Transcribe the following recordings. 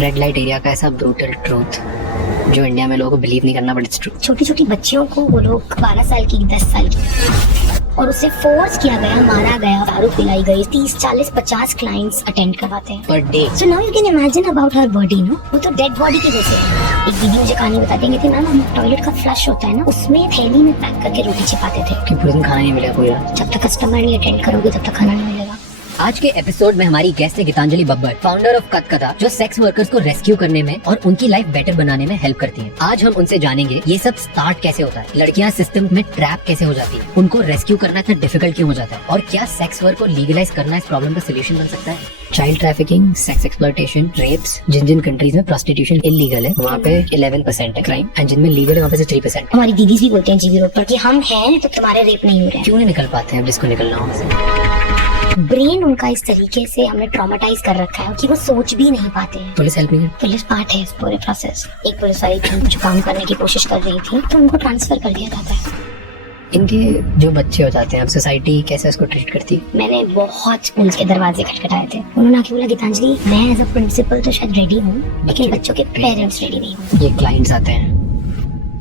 Red light area का ऐसा brutal truth जो इंडिया में लोगों को बिलीव नहीं करना, बट इट्स ट्रू। छोटी छोटी बच्चियों को वो लोग 12 साल की 10 साल की और उसे फोर्स किया गया, मारा गया, दारू पिलाई गई। 30, 40, 50 क्लाइंट्स अटेंड करवाते हैं per day. So now you can imagine about her body. No, वो तो डेड बॉडी के जैसे है। एक दीदी मुझे कहानी बताती है कि मैम, टॉयलेट का फ्लश होता है ना, उसमें थैली में पैक करके रोटी छिपाते थे कि पूरे दिन खाना नहीं मिला कोई। जब तक कस्टमर नहीं अटेंड करोगे तब तक खाना नहीं मिलेगा। आज के एपिसोड में हमारी गेस्ट है गीतांजलि बब्बर, फाउंडर ऑफ कथकथा, जो सेक्स वर्कर्स को रेस्क्यू करने में और उनकी लाइफ बेटर बनाने में हेल्प करती हैं। आज हम उनसे जानेंगे ये सब स्टार्ट कैसे होता है, लड़कियां सिस्टम में ट्रैप कैसे हो जाती है, उनको रेस्क्यू करना इतना डिफिकल्ट क्यों हो जाता है, और क्या सेक्स वर्क को लीगलाइज करना इस प्रॉब्लम का सोल्यूशन बन सकता है। Child trafficking, sex exploitation, rapes, जिन कंट्रीज में प्रोस्टिट्यूशन इलीगल है वहाँ पे 11% है क्राइम, एंड जिनमें लीगल है वहाँ पे से 3%। हमारी दीदी भी बोलते हैं जीबी रोड पर कि हम हैं तो तुम्हारे रेप नहीं हो रहे हैं। क्यों नहीं निकल पाते हैं जिसको निकलना हो। ब्रेन उनका इस तरीके से हमने ट्रॉमेटाइज कर रखा है कि वो सोच भी नहीं पाते हैं। पुलिस हेल्प नहीं है। पुलिस पार्ट है इस पूरे प्रोसेस। एक पुलिस वाली थी जो काम करने की कोशिश कर रही थी तो उनको ट्रांसफर कर दिया जाता है। इनके जो बच्चे हो जाते हैं, अब सोसाइटी कैसे उसको ट्रीट करती है। मैंने बहुत स्कूल्स के दरवाजे खटखटाए थे। उन्होंने आके बोला, गीतांजलि मैं एज अ प्रिंसिपल तो शायद रेडी हूँ, लेकिन बच्चों के पेरेंट्स रेडी नहीं हूँ। ये क्लाइंट्स आते हैं,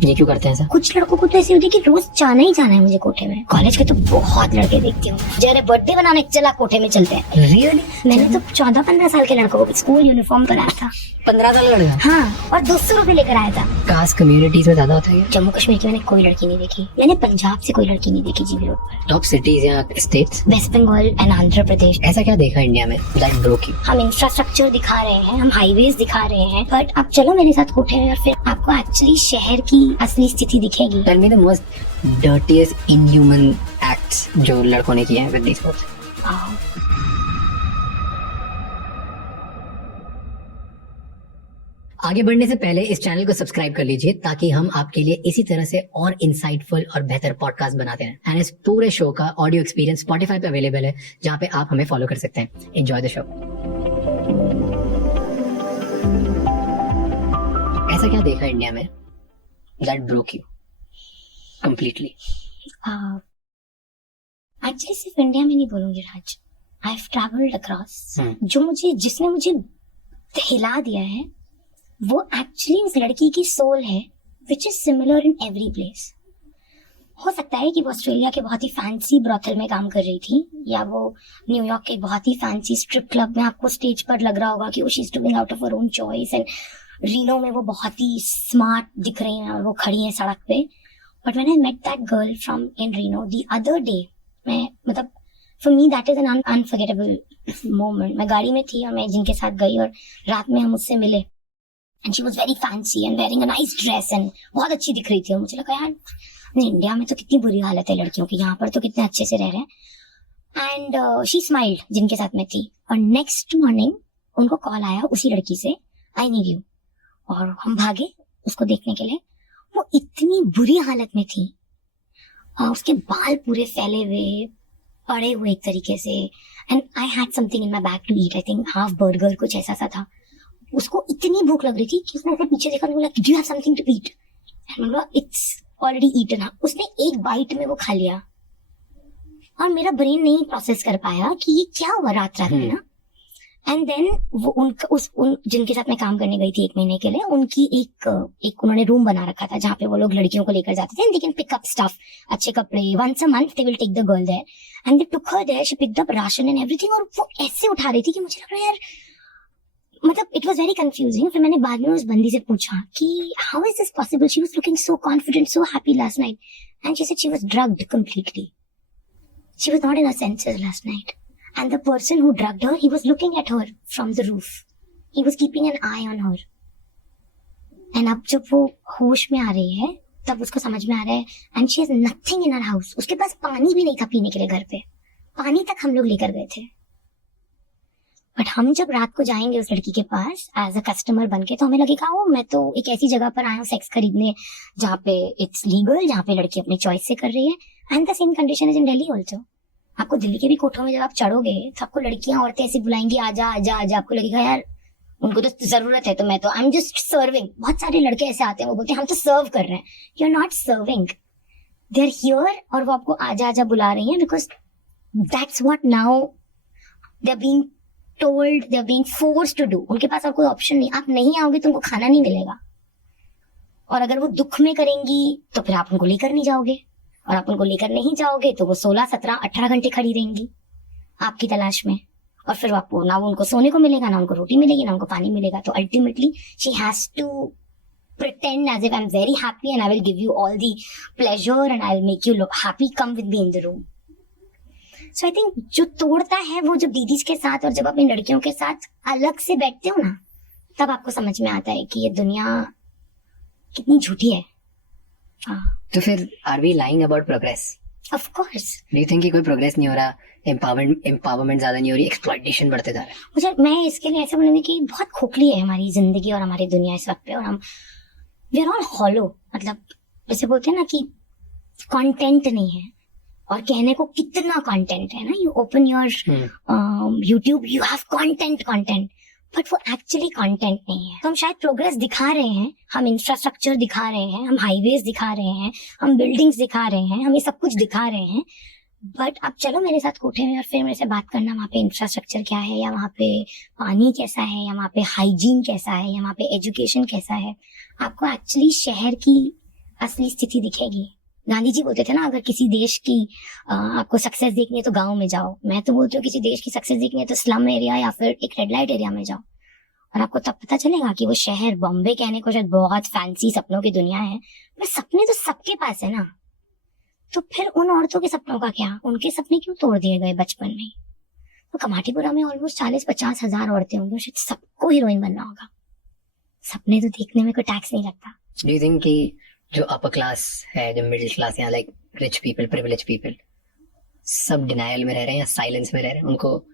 ये क्यों करते हैं सर? कुछ लड़कों को तो ऐसे होती है कि रोज जाना ही जाना है मुझे कोठे में। कॉलेज के तो बहुत लड़के देखती हूँ जरा बर्थडे बनाने चला कोठे में चलते हैं। रियली? मैंने तो 14-15 साल के लड़कों को स्कूल यूनिफॉर्म बनाया था। 15 साल लड़का? हाँ, और 200 रुपए लेकर आया था। कास्ट कम्युनिटीज में ज्यादा होता है। जम्मू कश्मीर की मैंने कोई लड़की नहीं देखी। मैंने पंजाब से कोई लड़की नहीं देखी जीबी रोड पर। टॉप सिटीज या स्टेट्स? वेस्ट बंगाल एंड आंध्र प्रदेश। ऐसा क्या देखा इंडिया में दैट ब्रोक यू? हम इंफ्रास्ट्रक्चर दिखा रहे हैं, हम हाईवेज दिखा रहे हैं, बट आप चलो मेरे साथ कोठे में और फिर आपको एक्चुअली शहर की असली स्थिति दिखेगी। Tell me the most dirtiest inhuman acts जो लड़कों ने किए हैं विद दीस बोथ। आगे बढ़ने से पहले इस चैनल को सब्सक्राइब कर लीजिए ताकि हम आपके लिए इसी तरह से और इंसाइटफुल और बेहतर पॉडकास्ट बनाते हैं। एंड इस पूरे शो का ऑडियो एक्सपीरियंस Spotify पे अवेलेबल है, जहाँ पे आप हमें फॉलो कर सकते हैं। Enjoy the show. ऐसा क्या देखा इंडिया में that broke you completely? Actually सिर्फ इंडिया में नहीं बोलूंगी राज, आई हैव ट्रैवल्ड अक्रॉस। जिसने मुझे हिला दिया है वो एक्चुअली उस लड़की की सोल है, which is similar in every place. हो सकता है कि वो ऑस्ट्रेलिया के बहुत ही फैंसी ब्रॉथल में काम कर रही थी, या वो न्यूयॉर्क के बहुत ही फैंसी स्ट्रिप क्लब में आपको स्टेज पर लग रहा होगा कि वो she is doing out of her own choice, and Reno में वो बहुत ही स्मार्ट दिख रही हैं और वो खड़ी हैं सड़क पे। But when I met that girl from in Reno the other day, मैं मतलब for me that is an unforgettable moment. मैं गाड़ी में थी और मैं जिनके साथ गई और रात में हम उससे मिले, and she was very fancy and wearing a nice dress and बहुत अच्छी दिख रही थी। और मुझे लगा यार इंडिया में तो कितनी बुरी हालत है लड़कियों की, यहाँ पर तो कितने अच्छे से रह रहे हैं। एंड शी स्माइल्ड जिनके साथ मैं थी, और नेक्स्ट मॉर्निंग उनको कॉल आया उसी लड़की से, आई नीड यू। और हम भागे उसको देखने के लिए। वो इतनी बुरी हालत में थी, उसके बाल पूरे फैले हुए, पड़े हुए एक तरीके से, and I had something in my bag to eat, I think half burger कुछ ऐसा सा था। उसको इतनी भूख लग रही थी कि उसने ऐसे पीछे देखा, बोला do you have something to eat, and बोला इट्स ऑलरेडी ईटन। उसने एक बाइट में वो खा लिया और मेरा ब्रेन नहीं प्रोसेस कर पाया कि ये क्या हुआ रात रात में ना। एंड देन वो उन जिनके साथ मैं काम करने गई थी 1 महीने के लिए, उनकी एक उन्होंने रूम बना रखा था जहाँ पे वो लोग लड़कियों को लेकर जाते थे, they can pick up stuff, अच्छे कपड़े, once a month they will take the girl there and they took her there, she picked up ration and everything. और वो ऐसे उठा रही थी कि मुझे लग रहा है यार, मतलब इट वाज वेरी कंफ्यूजिंग। फिर मैंने बाद में उस बंदी से पूछा कि how is this possible, she was looking so confident, so happy last night, and she said she was drugged completely, she was not in her senses last night, and the person who drugged her, he was looking at her from the roof, he was keeping an eye on her, and अब जब वो होश में आ रही है तब उसको समझ में आ रहा है, and she has nothing in her house, उसके पास पानी भी नहीं था पीने के लिए, घर पे पानी तक हम लोग लेकर गए थे। बट हम जब रात को जाएंगे उस लड़की के पास एज अ कस्टमर बनके, तो हमें लगेगा ओ मैं तो एक ऐसी जगह पर आया हूँ सेक्स खरीदने जहाँ पे इट्स लीगल, जहाँ पे लड़की अपनी चॉइस से कर रही है। And the same condition is in Delhi also. आपको दिल्ली के भी कोठों में जब आप चढ़ोगे तो आपको लड़कियां औरतें ऐसी बुलाएंगी, आजा आजा आजा, आपको लगेगा यार उनको तो जरूरत है, तो मैं तो आई एम जस्ट सर्विंग। बहुत सारे लड़के ऐसे आते हैं, वो बोलते हैं हम तो सर्व कर रहे हैं, you are not serving, they are here, और वो आपको आजा आजा बुला रही हैं because that's what now they are being told, they are being forced to do. उनके पास और कोई ऑप्शन नहीं. आप नहीं आओगे तो उनको खाना नहीं मिलेगा. और अगर वो दुख में करेंगी तो फिर आप उनको लेकर नहीं जाओगे, और आप उनको लेकर नहीं जाओगे तो वो 16, 17, 18 घंटे खड़ी रहेंगी आपकी तलाश में. और फिर आपको ना वो उनको सोने को मिलेगा, ना उनको रोटी मिलेगी, ना उनको पानी मिलेगा. तो ultimately she has to pretend as if I'm very happy and I will give you all the pleasure and I'll make you look happy, come with me in the room. So I think जो तोड़ता है वो जब दीदीज के साथ और जब अपनी लड़कियों के साथ अलग से बैठते हो ना, तब आपको समझ में आता है कि ये दुनिया कितनी झूठी है. तो फिर are we lying about progress? Of course. Do you think कि कोई प्रोग्रेस नहीं हो रहा, एम्पावरमेंट ज्यादा नहीं हो रही, एक्सप्लॉइटेशन बढ़ते जा रहा है? मैं इसके लिए ऐसा बोलूंगी कि बहुत खोखली है हमारी जिंदगी और हमारी दुनिया इस वक्त पे, और हम वी आर ऑल हॉलो. मतलब जैसे बोलते हैं ना कि कंटेंट नहीं है, और कहने को कितना कंटेंट है ना. You open your YouTube, you have content, but वो एक्चुअली कंटेंट नहीं है. तो हम शायद प्रोग्रेस दिखा रहे हैं, हम इंफ्रास्ट्रक्चर दिखा रहे हैं, हम हाईवेज दिखा रहे हैं, हम बिल्डिंग्स दिखा रहे हैं, हम ये सब कुछ दिखा रहे हैं. बट अब चलो मेरे साथ कोठे में और फिर मेरे से बात करना वहाँ पे इंफ्रास्ट्रक्चर क्या है, या वहाँ पे पानी कैसा है, या वहाँ पे हाइजीन कैसा है, या वहाँ पे एजुकेशन कैसा है. आपको एक्चुअली शहर की असली स्थिति दिखेगी. गांधी जी बोलते थे ना, अगर किसी देश की आपको सक्सेस देखनी है तो गांव में जाओ. मैं तो बोलती हूँ किसी देश की सक्सेस देखनी है तो स्लम एरिया या फिर एक रेड लाइट एरिया में जाओ, और आपको तब पता चलेगा कि वो शहर, बॉम्बे कहने को शायद बहुत फैंसी सपनों की दुनिया है, पर सपने तो सबके पास है ना. तो फिर उन औरतों के सपनों का क्या? उनके सपने क्यों तोड़ दिए गए बचपन में? तो कमाटीपुरा में ऑलमोस्ट 40-50 हजार औरतें होंगी, शायद सबको हीरोइन बनना होगा. सपने तो देखने में कोई टैक्स नहीं लगता. डू यू थिंक कि जो अपर क्लास है, जो मिडिल क्लास या like rich people, privilege people, सब डिनायल में रह रहे हैं या साइलेंस में रह रहे हैं? उनको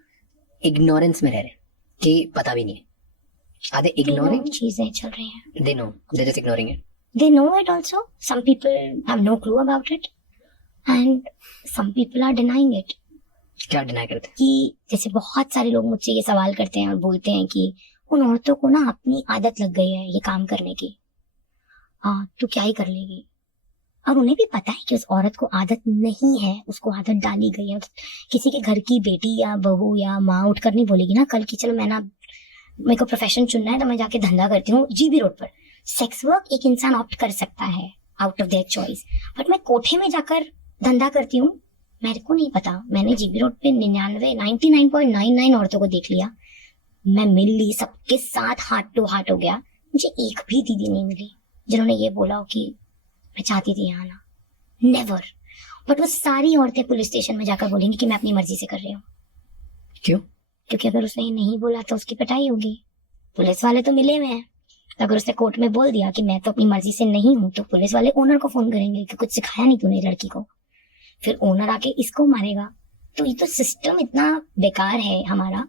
इग्नोरेंस में रह रहे हैं कि पता भी नहीं है? Are they ignoring? चीजें चल रही हैं. They know, they just ignoring it. They know it also. Some people have no clue about it, and some people are denying it. क्या डिनाई करते हैं? कि जैसे बहुत सारे लोग मुझसे ये सवाल करते हैं और बोलते हैं कि उन औरतों को ना अपनी आदत लग गई है ये काम करने की, तो क्या ही कर लेगी. और उन्हें भी पता है कि उस औरत को आदत नहीं है, उसको आदत डाली गई है. किसी के घर की बेटी या बहू या माँ उठकर नहीं बोलेगी ना कल की चलो मैं ना, मेरे को प्रोफेशन चुनना है तो मैं जाके धंधा करती हूँ जीबी रोड पर. सेक्स वर्क एक इंसान ऑप्ट कर सकता है out of their choice, but मैं कोठे में जाकर धंधा करती हूँ, मेरे को नहीं पता. मैंने जीबी रोड पे 99.99 औरतों को देख लिया, मैं मिल ली, सबके साथ हाथ टू हाथ हो गया. मुझे एक भी दीदी नहीं मिली जिन्होंने ये बोला हो कि मैं चाहती थी यहाँ आना. नेवर. बट वो सारी औरतें पुलिस स्टेशन में जाकर बोलेंगी कि मैं अपनी मर्जी से कर रही हूँ. क्यों? क्योंकि अगर उसने ये नहीं बोला तो उसकी पिटाई होगी. पुलिस वाले तो मिले हुए हैं. अगर उसने कोर्ट में बोल दिया कि मैं तो अपनी मर्जी से नहीं हूँ, तो पुलिस वाले ओनर को फोन करेंगे कि कुछ सिखाया नहीं तूने लड़की को. फिर ओनर आके इसको मारेगा. तो ये तो सिस्टम इतना बेकार है हमारा.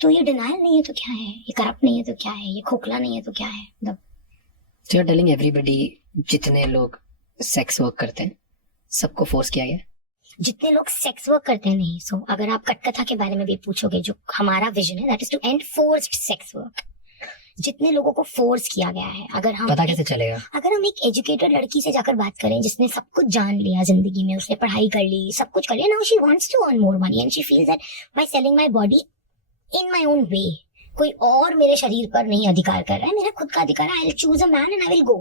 तो ये डिनायल नहीं है तो क्या है, ये करप्ट नहीं है तो क्या है, ये खोखला नहीं है तो क्या है. मतलब So you're telling everybody, जितने लोग सेक्स वर्क करते हैं सबको फोर्स किया गया? जितने लोग सेक्स वर्क करते हैं नहीं. सो अगर आप कटकथा के बारे में भी पूछोगे, जो हमारा विजन है that is to end forced sex work. जितने लोगों को फोर्स किया गया है, अगर हम पता कैसे चलेगा? अगर हम एक एजुकेटेड लड़की से जाकर बात करें जिसने सब कुछ जान लिया जिंदगी में, उसने पढ़ाई कर ली, सब कुछ कर लिया, now she wants to earn more money and she feels that by selling my body in my own way, कोई और मेरे शरीर पर नहीं अधिकार कर रहा है, मेरा खुद का अधिकार है. I will choose a man and I will go.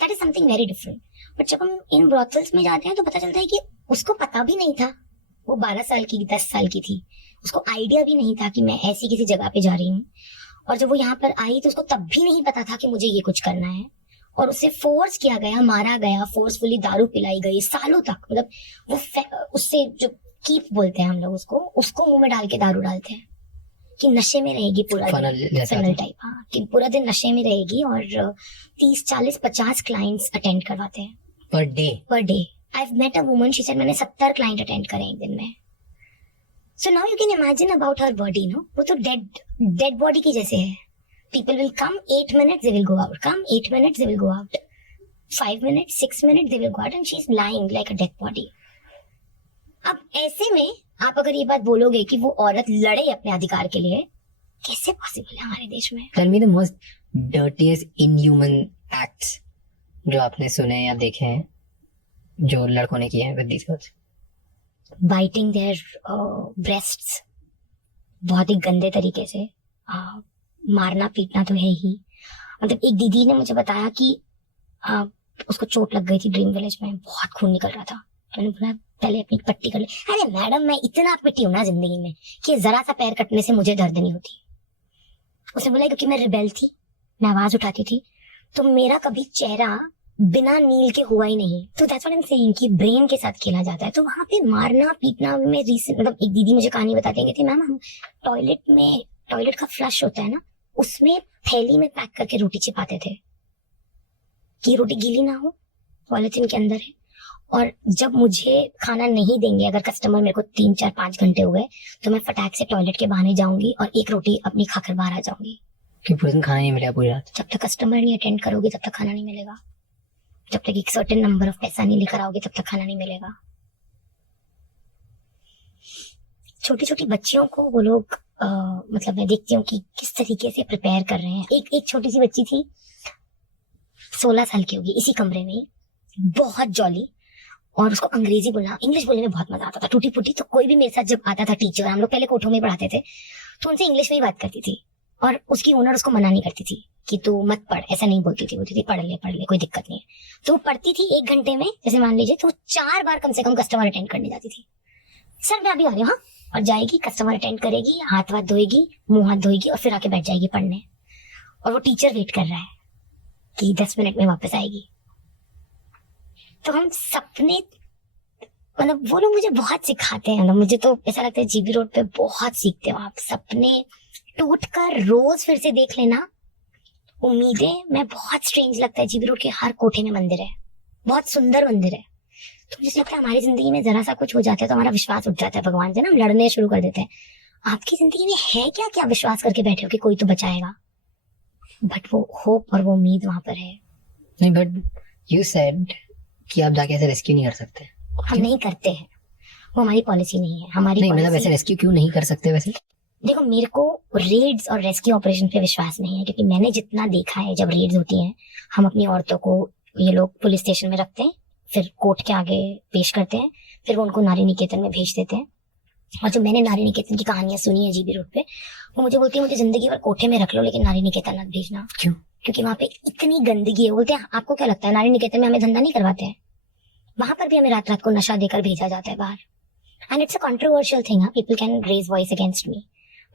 That is something very different. But जब हम इन ब्रॉथल्स में जाते हैं तो पता चलता है कि उसको पता भी नहीं था. वो 12 साल की 10 साल की थी, उसको आइडिया भी नहीं था कि मैं ऐसी किसी जगह पे जा रही हूँ. और जब वो यहाँ पर आई तो उसको तब भी नहीं पता था कि मुझे ये कुछ करना है. और उसे फोर्स किया गया, मारा गया, फोर्सफुली दारू पिलाई गई सालों तक. मतलब वो उससे जो कीप बोलते हैं हम लोग उसको मुंह में डाल के दारू डालते हैं कि नशे में रहेगी पूरा दिन, फनल टाइप. हाँ, कि पूरा दिन नशे में रहेगी. और 30, 40, 50 क्लाइंट्स अटेंड करवाते हैं per day. I have met a woman, she said मैंने 70 क्लाइंट अटेंड करे एक दिन में. So now you can imagine about her body. No, वो तो डेड बॉडी की जैसे है. People will come 8 minutes, they will go out. Come 8 minutes, they will go out. 5 minutes, 6 minutes, they will go out, and she is lying like a dead body. अब ऐसे में आप अगर ये बात बोलोगे कि वो औरत लड़े अपने अधिकार के लिए, कैसे पॉसिबल है हमारे देश में? Tell me the most dirtiest inhuman acts जो आपने सुने या देखे हैं जो लड़कों ने किए हैं with these girls. Biting their breasts, बहुत ही गंदे तरीके से। मारना पीटना तो है ही। मतलब एक दीदी ने मुझे बताया कि उसको चोट लग गई थी ड्रीम विलेज में, बहुत खून निकल रहा था। तो मैंने बोला पहले अपनी पट्टी कर ले। अरे मैडम, मैं इतना पिटी हूं ना जिंदगी में कि जरा सा पैर कटने से मुझे दर्द नहीं होती। उसने बोला क्योंकि मैं रिबेल थी, मैं आवाज उठाती थी, तो मेरा कभी चेहरा बिना नील के हुआ ही नहीं। तो that's what I am saying कि ब्रेन के साथ खेला जाता है। तो वहां पे मारना पीटना में रीसेंट, मतलब एक दीदी मुझे कहानी बताती है कि मैम हम टॉयलेट का फ्लश होता है ना, उसमें थैली में पैक करके रोटी छिपाते थे कि रोटी गीली ना हो, पॉलिथीन के अंदर है। और जब मुझे खाना नहीं देंगे, अगर कस्टमर मेरे को 3 4 5 घंटे हो गए, तो मैं फटाक से टॉयलेट के बहाने जाऊंगी और एक रोटी अपनी खाकर बाहर आ जाऊंगी। कि पूरे दिन खाना नहीं मिलेगा पूरी रात? जब तक कस्टमर नहीं अटेंड करोगे तब तक खाना नहीं मिलेगा। जब तक एक सर्टेन नंबर ऑफ पैसा नहीं लेकर आओगे तब तक खाना नहीं मिलेगा। छोटी छोटी बच्चियों को वो लोग मतलब मैं देखती हूँ कि किस तरीके से प्रिपेयर कर रहे हैं। एक छोटी सी बच्ची थी, 16 साल की होगी, इसी कमरे में ही, बहुत जॉली, और उसको अंग्रेजी बोलना, इंग्लिश बोलने में बहुत मजा आता था, टूटी फूटी। तो कोई भी मेरे साथ जब आता था टीचर, हम लोग पहले कोठों में पढ़ाते थे, तो उनसे इंग्लिश में ही बात करती थी। और उसकी ओनर उसको मना नहीं करती थी कि तू मत पढ़, ऐसा नहीं बोलती थी, बोलती थी पढ़ ले कोई दिक्कत नहीं है। तो वो पढ़ती थी 1 घंटे में, जैसे मान लीजिए, तो 4 बार कम से कम कस्टमर अटेंड करने जाती थी। सर मैं अभी आ रही हूँ, हाँ, और जाएगी, कस्टमर अटेंड करेगी, हाथ वाथ धोएगी, मुंह हाथ धोएगी, और फिर आके बैठ जाएगी पढ़ने। और वो टीचर वेट कर रहा है कि 10 मिनट में वापस आएगी। तो हम सपने, मतलब वो लोग मुझे बहुत सिखाते हैं ना, मुझे तो ऐसा लगता है जीबी रोड पे बहुत सीखते हो आप। सपने टूट कर रोज फिर से देख लेना, उम्मीदें, मैं बहुत स्ट्रेंज लगता है। जीबी रोड के हर कोठे में मंदिर है, बहुत सुंदर मंदिर है। तो मुझे लगता है हमारी जिंदगी में जरा सा कुछ हो जाता है तो हमारा विश्वास उठ जाता है भगवान से ना, हम लड़ने शुरू कर देते हैं। आपकी जिंदगी में है क्या क्या विश्वास करके बैठे हो कि कोई तो बचाएगा? बट वो होप और वो उम्मीद वहां पर है नहीं। बट यू सेड कि आप जाके ऐसे रेस्क्यू नहीं कर सकते। हम नहीं करते हैं, वो हमारी पॉलिसी नहीं है। हमारी नहीं, मतलब वैसे रेस्क्यू क्यों नहीं कर सकते वैसे? देखो, मेरे को रेड्स और रेस्क्यू ऑपरेशन पे विश्वास नहीं है, क्योंकि मैंने जितना देखा है, जब रेड्स होती हैं, हम अपनी औरतों को ये लोग पुलिस स्टेशन में रखते हैं, फिर कोर्ट के आगे पेश करते हैं, फिर वो उनको नारी निकेतन में भेज देते हैं। और जो मैंने नारी निकेतन की कहानियां सुनी है जीबी रोड पे, वो मुझे बोलती है मुझे जिंदगी भर कोठे में रख लो लेकिन नारी निकेतन मत भेजना। क्यों? क्योंकि वहां पे इतनी गंदगी है। बोलते हैं आपको क्या लगता है नारी निकेतन में हमें धंधा नहीं करवाते हैं? वहां पर भी हमें रात रात को नशा देकर भेजा जाता है बाहर। And it's a controversial thing, people can raise voice against me,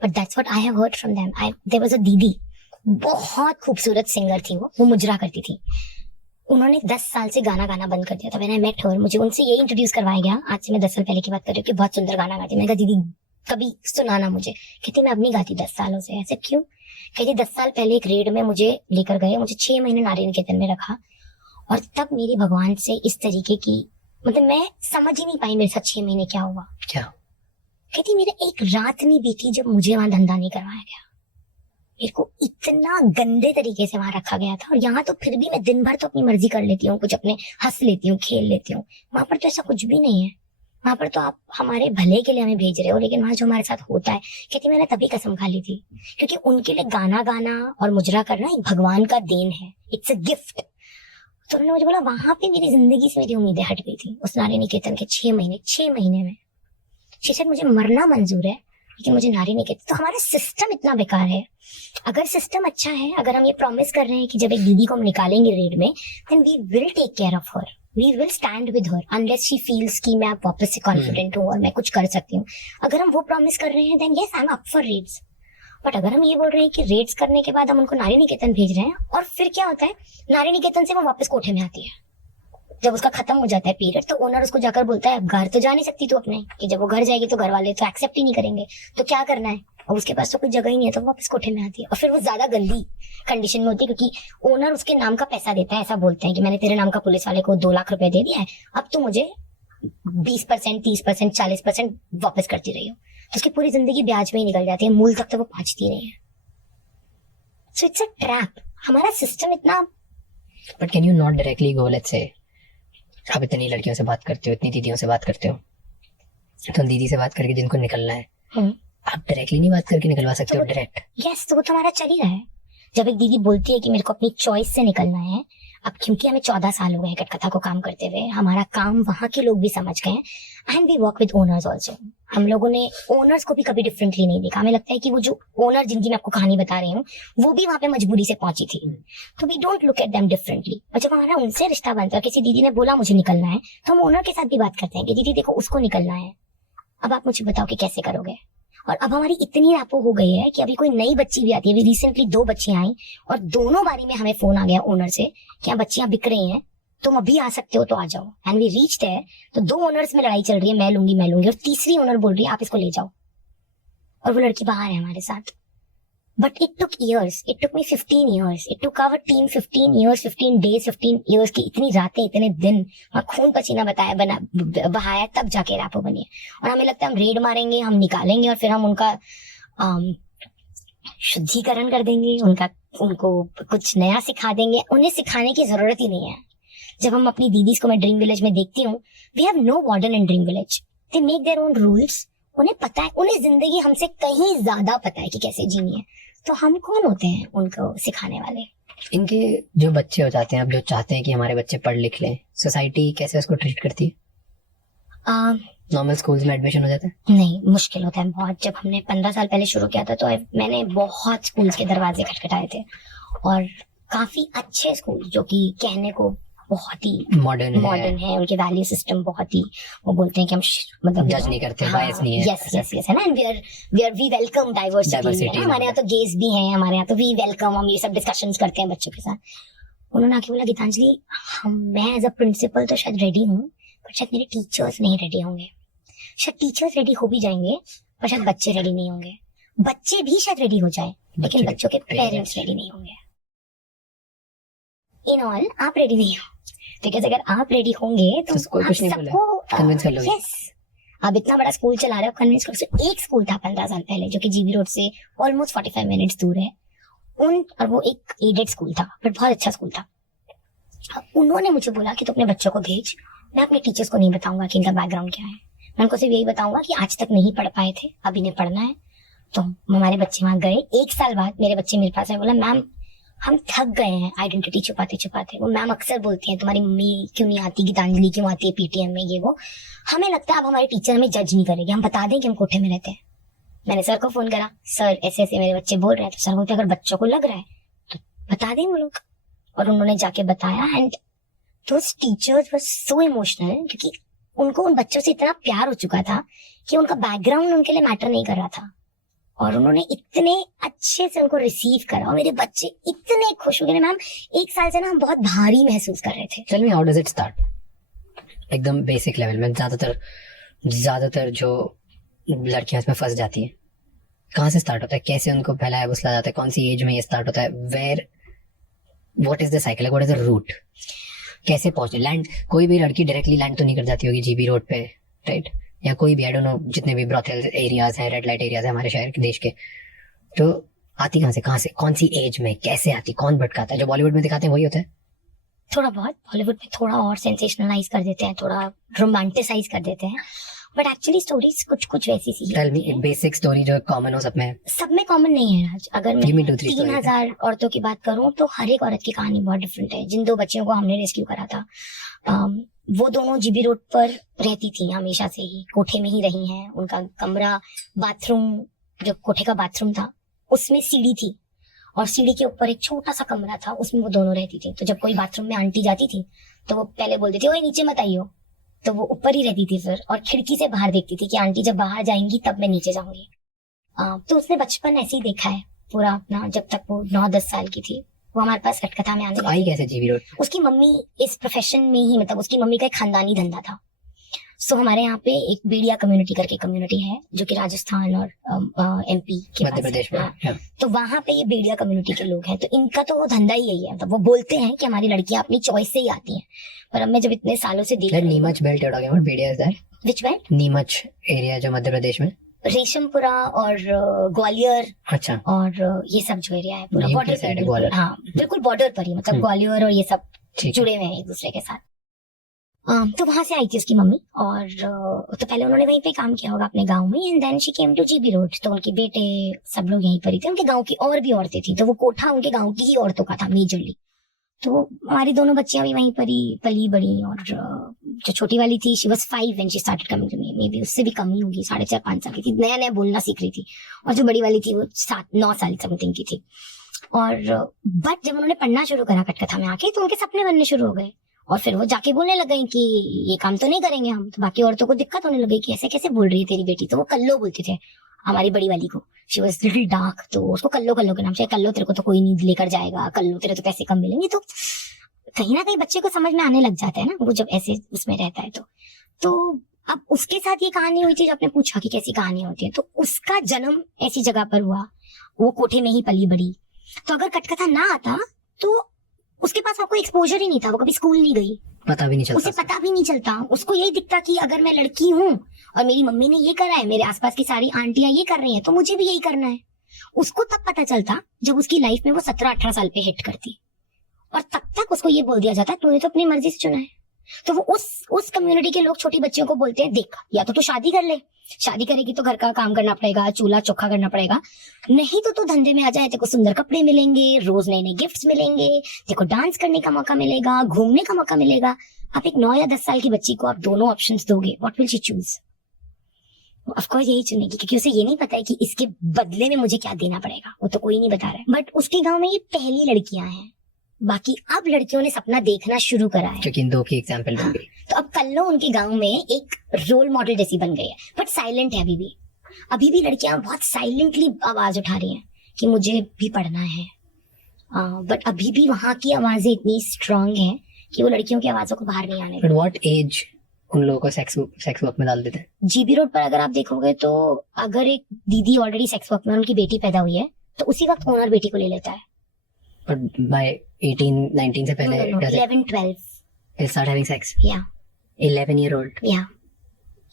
but that's what I have heard from them. There was a दीदी, बहुत खूबसूरत सिंगर थी, वो मुजरा करती थी। उन्होंने 10 साल से गाना गाना बंद कर दिया था। मैंने आई मेट हर, मुझे उनसे ये इंट्रोड्यूस करवाया गया, आज से मैं 10 साल पहले की बात कर रही हूँ, कि बहुत सुंदर गाना गाती। मैंने कहा दीदी कभी सुनाना मुझे। कहती मैं अब नहीं गाती 10 सालों से। ऐसे क्यों? कहती 10 साल पहले एक रेड में मुझे लेकर गए, मुझे 6 महीने नारी निकेतन में रखा, और तब मेरी भगवान से इस तरीके की, मतलब मैं समझ ही नहीं पाई मेरे साथ 6 महीने क्या हुआ। क्या? कहती मेरे एक रात नहीं बीती जब मुझे वहां धंधा नहीं करवाया गया। मेरे को इतना गंदे तरीके से वहां रखा गया था, और यहाँ तो फिर भी मैं दिन भर तो अपनी मर्जी कर लेती हूँ, कुछ अपने हंस लेती हूँ, खेल लेती हूँ। वहां पर तो ऐसा कुछ भी नहीं है। वहां पर तो आप हमारे भले के लिए हमें भेज रहे हो, लेकिन वहां जो हमारे साथ होता है, कहती मैंने तभी कसम खा ली थी, क्योंकि उनके लिए गाना गाना और मुजरा करना एक भगवान का देन है, इट्स अ गिफ्ट। तो उन्होंने मुझे बोला वहां पे मेरी जिंदगी से मेरी उम्मीदें हट गई थी उस नारी निकेतन के 6 महीने में। शायद मुझे मरना मंजूर है लेकिन मुझे नारी निकेतन। तो हमारा सिस्टम इतना बेकार है। अगर सिस्टम अच्छा है, अगर हम ये प्रॉमिस कर रहे हैं कि जब एक दीदी को हम निकालेंगे रेड में, then we will take care of her, we will stand with her unless she feels कि मैं वापस से कॉन्फिडेंट हूँ और मैं कुछ कर सकती हूँ। अगर हम वो प्रॉमिस कर रहे हैं, then yes I am up for raids. But अगर हम ये बोल रहे हैं कि रेड्स करने के बाद हम उनको नारी निकेतन भेज रहे हैं, और फिर क्या होता है, नारी निकेतन से वो वापस कोठे में आती है, जब उसका खत्म हो जाता है पीरियड, तो ओनर उसको जाकर बोलता है घर तो जा नहीं सकती तू अपने, कि जब वो घर जाएगी तो घर वाले तो एक्सेप्ट ही नहीं करेंगे, तो क्या करना है, और उसके पास तो कोई जगह ही नहीं है, तो वो वापस कोठे में आती है। और फिर वो ज्यादा गंदी कंडीशन में होती है, क्योंकि ओनर उसके नाम का पैसा देता है। ऐसा बोलते हैं कि मैंने तेरे नाम का पुलिस वाले को 2 लाख रुपए दे दिया है, अब तू मुझे 20%, 30%, 40% वापस करती रही हो। तो उसकी पूरी जिंदगी ब्याज में ही निकल जाती है, मूल तक तो वो पहुंचती नहीं है। So it's a trap. हमारा सिस्टम इतना। But can you not directly go, let's say आप इतनी लड़कियों से बात करते हो, इतनी दीदियों से बात करते हो, तो दीदी से बात करके जिनको निकलना है, आप डायरेक्टली नहीं बात करके निकलवा सकते हो डायरेक्ट? यस, तो वो तो हमारा चल ही रहा है। जब एक दीदी बोलती है कि मेरे को अपनी चॉइस से निकलना है, अब क्योंकि हमें 14 साल हो गए हैं कटकथा को काम करते हुए, हमारा काम वहां के लोग भी समझ गए हैं and we work with owners also. हम लोगों ने ओनर्स को भी कभी डिफरेंटली नहीं देखा। हमें लगता है कि वो जो ओनर जिनकी मैं आपको कहानी बता रही हूँ वो भी वहां पे मजबूरी से पहुंची थी, तो we don't look at them differently. और जब हमारा उनसे रिश्ता बनता है, किसी दीदी ने बोला मुझे निकलना है, तो हम ओनर के साथ भी बात करते हैं कि दीदी देखो उसको निकलना है, अब आप मुझे बताओ कि कैसे करोगे। और अब हमारी इतनी रैपो हो गई है कि अभी कोई नई बच्ची भी आती है, अभी रिसेंटली 2 बच्चियां आई और दोनों बारी में हमें फोन आ गया ओनर से कि हाँ बच्चियां बिक रही हैं, तुम अभी आ सकते हो तो आ जाओ। एंड वी रीच्ड है, तो 2 ओनर्स में लड़ाई चल रही है, मैं लूंगी, और तीसरी ओनर बोल रही है आप इसको ले जाओ, और वो लड़की बाहर है हमारे साथ। But it took years, it took me 15 years, it took our team 15 years, 15 days, 15 years की इतनी रातें, इतने दिन और खून पसीना बहाया तब जाके रैपो बनी है। और हमें लगता है हम रेड मारेंगे, हम निकालेंगे और फिर हम उनका शुद्धिकरण कर देंगे, उनको कुछ नया सिखा देंगे। उन्हें सिखाने की जरूरत ही नहीं है। जब हम अपनी दीदीज को मैं ड्रीम विलेज में देखती हूँ, we have no warden in dream village, they make their own rules. उन्हें पता है, उन्हें जिंदगी हमसे कहीं ज्यादा पता है कि कैसे जीनी है, तो हम कौन होते हैं उनको सिखाने वाले। इनके जो बच्चे हो जाते हैं, अब जो चाहते हैं कि हमारे बच्चे पढ़ लिख लें, सोसाइटी कैसे उसको ट्रीट करती है? नॉर्मल स्कूल्स में एडमिशन हो जाता है? नहीं, मुश्किल होता है बहुत। जब हमने 15 साल पहले शुरू किया था तो मैंने बहुत स्कूल्स के दरवाजे खटखटाए थे, और काफी अच्छे स्कूल जो कि कहने को बहुत ही मॉडर्न है, उनके वैल्यू सिस्टम बहुत ही, वो बोलते हैं कि हम मतलब जज नहीं करते, बायस नहीं है। यस है ना, एंड वी वेलकम डाइवर्सिटी। हमारे यहाँ तो गेस भी हैं, हमारे यहाँ तो वी वेलकम, हम ये सब डिस्कशंस करते हैं बच्चों के साथ। उन्होंने आके बोला गीतांजलि मैं एज अ प्रिंसिपल तो शायद रेडी हूँ, पर शायद मेरे टीचर्स नहीं रेडी होंगे। शायद टीचर्स रेडी हो भी जाएंगे पर शायद बच्चे रेडी नहीं होंगे। बच्चे भी शायद रेडी हो जाए लेकिन बच्चों के पेरेंट्स रेडी नहीं होंगे। इन ऑल आप रेडी नहीं हो, बिकॉज अगर आप रेडी होंगे तो सबको कन्विंस कर लोगे। यस, आप इतना बड़ा स्कूल चला रहे हो, कन्विंस कर। एक स्कूल था 15 साल पहले जो कि जीबी रोड से ऑलमोस्ट 45 मिनट्स दूर है, और वो एक एडेड स्कूल था पर बहुत अच्छा स्कूल था। उन्होंने मुझे बोला कि तू अपने बच्चों को भेज, मैं अपने टीचर्स को नहीं बताऊंगा कि इनका बैकग्राउंड क्या है, मैं उनको सिर्फ यही बताऊंगा कि आज तक नहीं पढ़ पाए थे, अब इन्हें पढ़ना है। तो हमारे बच्चे वहां गए। 1 साल बाद मेरे बच्चे मेरे पास आए, बोला मैम हम थक गए हैं आइडेंटिटी छुपाते छुपाते। वो मैम अक्सर बोलती हैं तुम्हारी मम्मी क्यों नहीं आती, गीतांजलि क्यों आती है पीटीएम में, ये वो। हमें लगता है अब हमारे टीचर हमें जज नहीं करेंगे, हम बता दें कि हम कोठे में रहते हैं। मैंने सर को फोन करा, सर ऐसे ऐसे मेरे बच्चे बोल रहे हैं। तो सर बोलते अगर बच्चों को लग रहा है तो बता दें वो लोग। और उन्होंने जाके बताया and those teachers were so emotional, क्योंकि उनको उन बच्चों से इतना प्यार हो चुका था कि उनका बैकग्राउंड उनके लिए मैटर नहीं कर रहा था, और उन्होंने इतने अच्छे से उनको रिसीव करा और मेरे बच्चे इतने खुश हो गए। मैम 1 साल से ना हम बहुत भारी महसूस कर रहे थे। Tell me how does it start? एकदम बेसिक लेवल में। ज्यादातर जो लड़कियां इसमें फंस जाती हैं, कहाँ से स्टार्ट होता है, कैसे उनको पहला है बुसला जाता है, कौन सी एज में ये स्टार्ट होता है, what is the cycle, what is the root, कैसे पहुंचे लैंड? कोई भी लड़की डायरेक्टली लैंड तो नहीं कर जाती होगी जीबी रोड पे, राइट? या कोई भी, आई डोंट नो, जितने भी ब्रॉथल एरियाज हैं, रेड लाइट एरियाज हैं हमारे शहर के, देश के, तो आती कहाँ से, कौन सी एज में, कैसे आती, कौन भटकाता है? जो बॉलीवुड में दिखाते हैं वही होता है? थोड़ा बहुत बॉलीवुड में थोड़ा और सेंसेशनलाइज कर देते हैं, थोड़ा रोमांटिसाइज कर देते हैं, बट एक्चुअली स्टोरीज कुछ वैसी सी टेल मी बेसिक स्टोरी जो कॉमन हो सब में कॉमन नहीं है राज। अगर मैं 3000 औरतों की बात करूं तो हर एक औरत की कहानी बहुत डिफरेंट है। जिन 2 बच्चियों को हमने रेस्क्यू करा था, वो दोनों जीबी रोड पर रहती थी हमेशा से ही, कोठे में ही रही हैं। उनका कमरा, बाथरूम, जो कोठे का बाथरूम था उसमें सीढ़ी थी, और सीढ़ी के ऊपर एक छोटा सा कमरा था, उसमें वो दोनों रहती थी। तो जब कोई बाथरूम में आंटी जाती थी तो वो पहले बोलती थी ओए नीचे मत आइयो, तो वो ऊपर ही रहती थी फिर, और खिड़की से बाहर देखती थी कि आंटी जब बाहर जाएंगी तब मैं नीचे जाऊंगी। तो उसने बचपन ऐसे ही देखा है पूरा अपना, जब तक वो 9-10 साल की थी। वो हमारे पास कटकथा में आने आई कैसे जीबी रोड? उसकी मम्मी इस प्रोफेशन में ही, मतलब उसकी मम्मी का एक खानदानी धंधा था। सो हमारे यहाँ पे एक बेड़िया कम्युनिटी करके कम्युनिटी है जो कि राजस्थान और एमपी के मध्य प्रदेश में, हाँ। तो वहाँ पे ये बेड़िया कम्युनिटी के लोग हैं, तो इनका तो वो धंधा ही यही है। मतलब वो बोलते हैं कि हमारी लड़कियां अपनी चॉइस से ही आती हैं, पर अब मैं जब इतने सालों से देख रही हूं, Neemuch belt you're talking about, Bediya is that? Which belt? Neemuch area जो मध्य प्रदेश में, रेशमपुरा और ग्वालियर, अच्छा, और ये सब जो एरिया है पूरा बॉर्डर साइड ग्वालियर, हाँ बिल्कुल बॉर्डर पर ही, मतलब ग्वालियर और ये सब जुड़े हुए हैं एक दूसरे के साथ। तो वहां से आई थी उसकी मम्मी, और तो पहले उन्होंने वहीं पे काम किया होगा अपने गांव में, and then she came to GB road. तो उनके बेटे सब लोग यहीं पर ही थे, उनके गांव की और भी औरतें थी, तो वो कोठा उनके गांव की ही औरतों का था मेजरली। तो हमारी दोनों बच्चियां भी वहीं पर ही पली बड़ी, और जो छोटी वाली थी she was 5 when she started coming to me, maybe उससे भी कम ही होगी, 4.5-5 साल की थी, नया नया बोलना सीख रही थी। और जो बड़ी वाली थी वो 7-9 साल समथिंग की थी। और बट जब उन्होंने पढ़ना शुरू करा कटकथा में आके, तो उनके सपने बनने शुरू हो गए, और फिर वो जाके बोलने लग गई कि ये काम तो नहीं करेंगे हम। तो बाकी औरतों को दिक्कत होने लगी कि ऐसे कैसे बोल रही है तेरी बेटी। तो वो कल्लो बोलते थे हमारी बड़ी वाली को, शी वाज लिटिल डार्क, तो उसको कल्लो कल्लो के नाम से, कल्लो तेरे को तो कोई नहीं लेकर जाएगा, कल्लो तेरे तो पैसे कम मिलेंगे। तो कहीं ना कहीं बच्चे को समझ में आने लग जाता है ना वो जब ऐसे उसमें रहता है। तो अब उसके साथ ये कहानी हुई थी, जो आपने पूछा कि कैसी कहानी होती है, तो उसका जन्म ऐसी जगह पर हुआ, वो कोठे में ही पली बड़ी। तो अगर कटकथा ना आता तो उसके पास आपको एक्सपोजर ही नहीं था, वो कभी स्कूल नहीं गई, पता भी नहीं चलता, उसे पता भी नहीं चलता। उसको यही दिखता कि अगर मैं लड़की हूँ और मेरी मम्मी ने ये करा है, मेरे आसपास की सारी आंटियां ये कर रही हैं, तो मुझे भी यही करना है। उसको तब पता चलता जब उसकी लाइफ में वो 17-18 साल पे हिट करती, और तब तक उसको ये बोल दिया जाता तूने तो अपनी मर्जी से चुना है। तो वो उस कम्युनिटी के लोग छोटी बच्चियों को बोलते हैं, देख या तो तू शादी कर ले, शादी करेगी तो घर का काम करना पड़ेगा, चूल्हा चौखा करना पड़ेगा, नहीं तो तू धंधे में आ जाए, तेरे को सुंदर कपड़े मिलेंगे, रोज नए नए गिफ्ट्स मिलेंगे, तेरे को डांस करने का मौका मिलेगा, घूमने का मौका मिलेगा। आप एक 9 या 10 साल की बच्ची को आप दोनों ऑप्शंस दोगे, what will she choose? Of course यही चुनेगी, क्योंकि उसे ये नहीं पता है कि इसके बदले में मुझे क्या देना पड़ेगा, वो तो कोई नहीं बता रहा है। बट उसके गाँव में ये पहली लड़कियां हैं, बाकी अब लड़कियों ने सपना देखना शुरू करा है, क्योंकि इन दो की एग्जाम्पल बन गई। तो अब कल्लो उनके गांव में एक रोल मॉडल जैसी बन गई है, बट साइलेंट है अभी भी लड़कियां बहुत साइलेंटली आवाज उठा रही हैं कि मुझे भी पढ़ना है। बट अभी भी वहां की आवाजें इतनी स्ट्रांग हैं कि वो लड़कियों की आवाजों को बाहर नहीं आने देती। व्हाट एज उन लोगों को सेक्स वर्क में डाल देते हैं? जीबी रोड पर अगर आप देखोगे तो अगर एक दीदी ऑलरेडी सेक्स वर्क में, उनकी बेटी पैदा हुई है, तो उसी वक्त ओनर बेटी को ले लेता है। But by 18-19 से पहले 11-12 they'll start having sex. Yeah. 11-year-old. Yeah.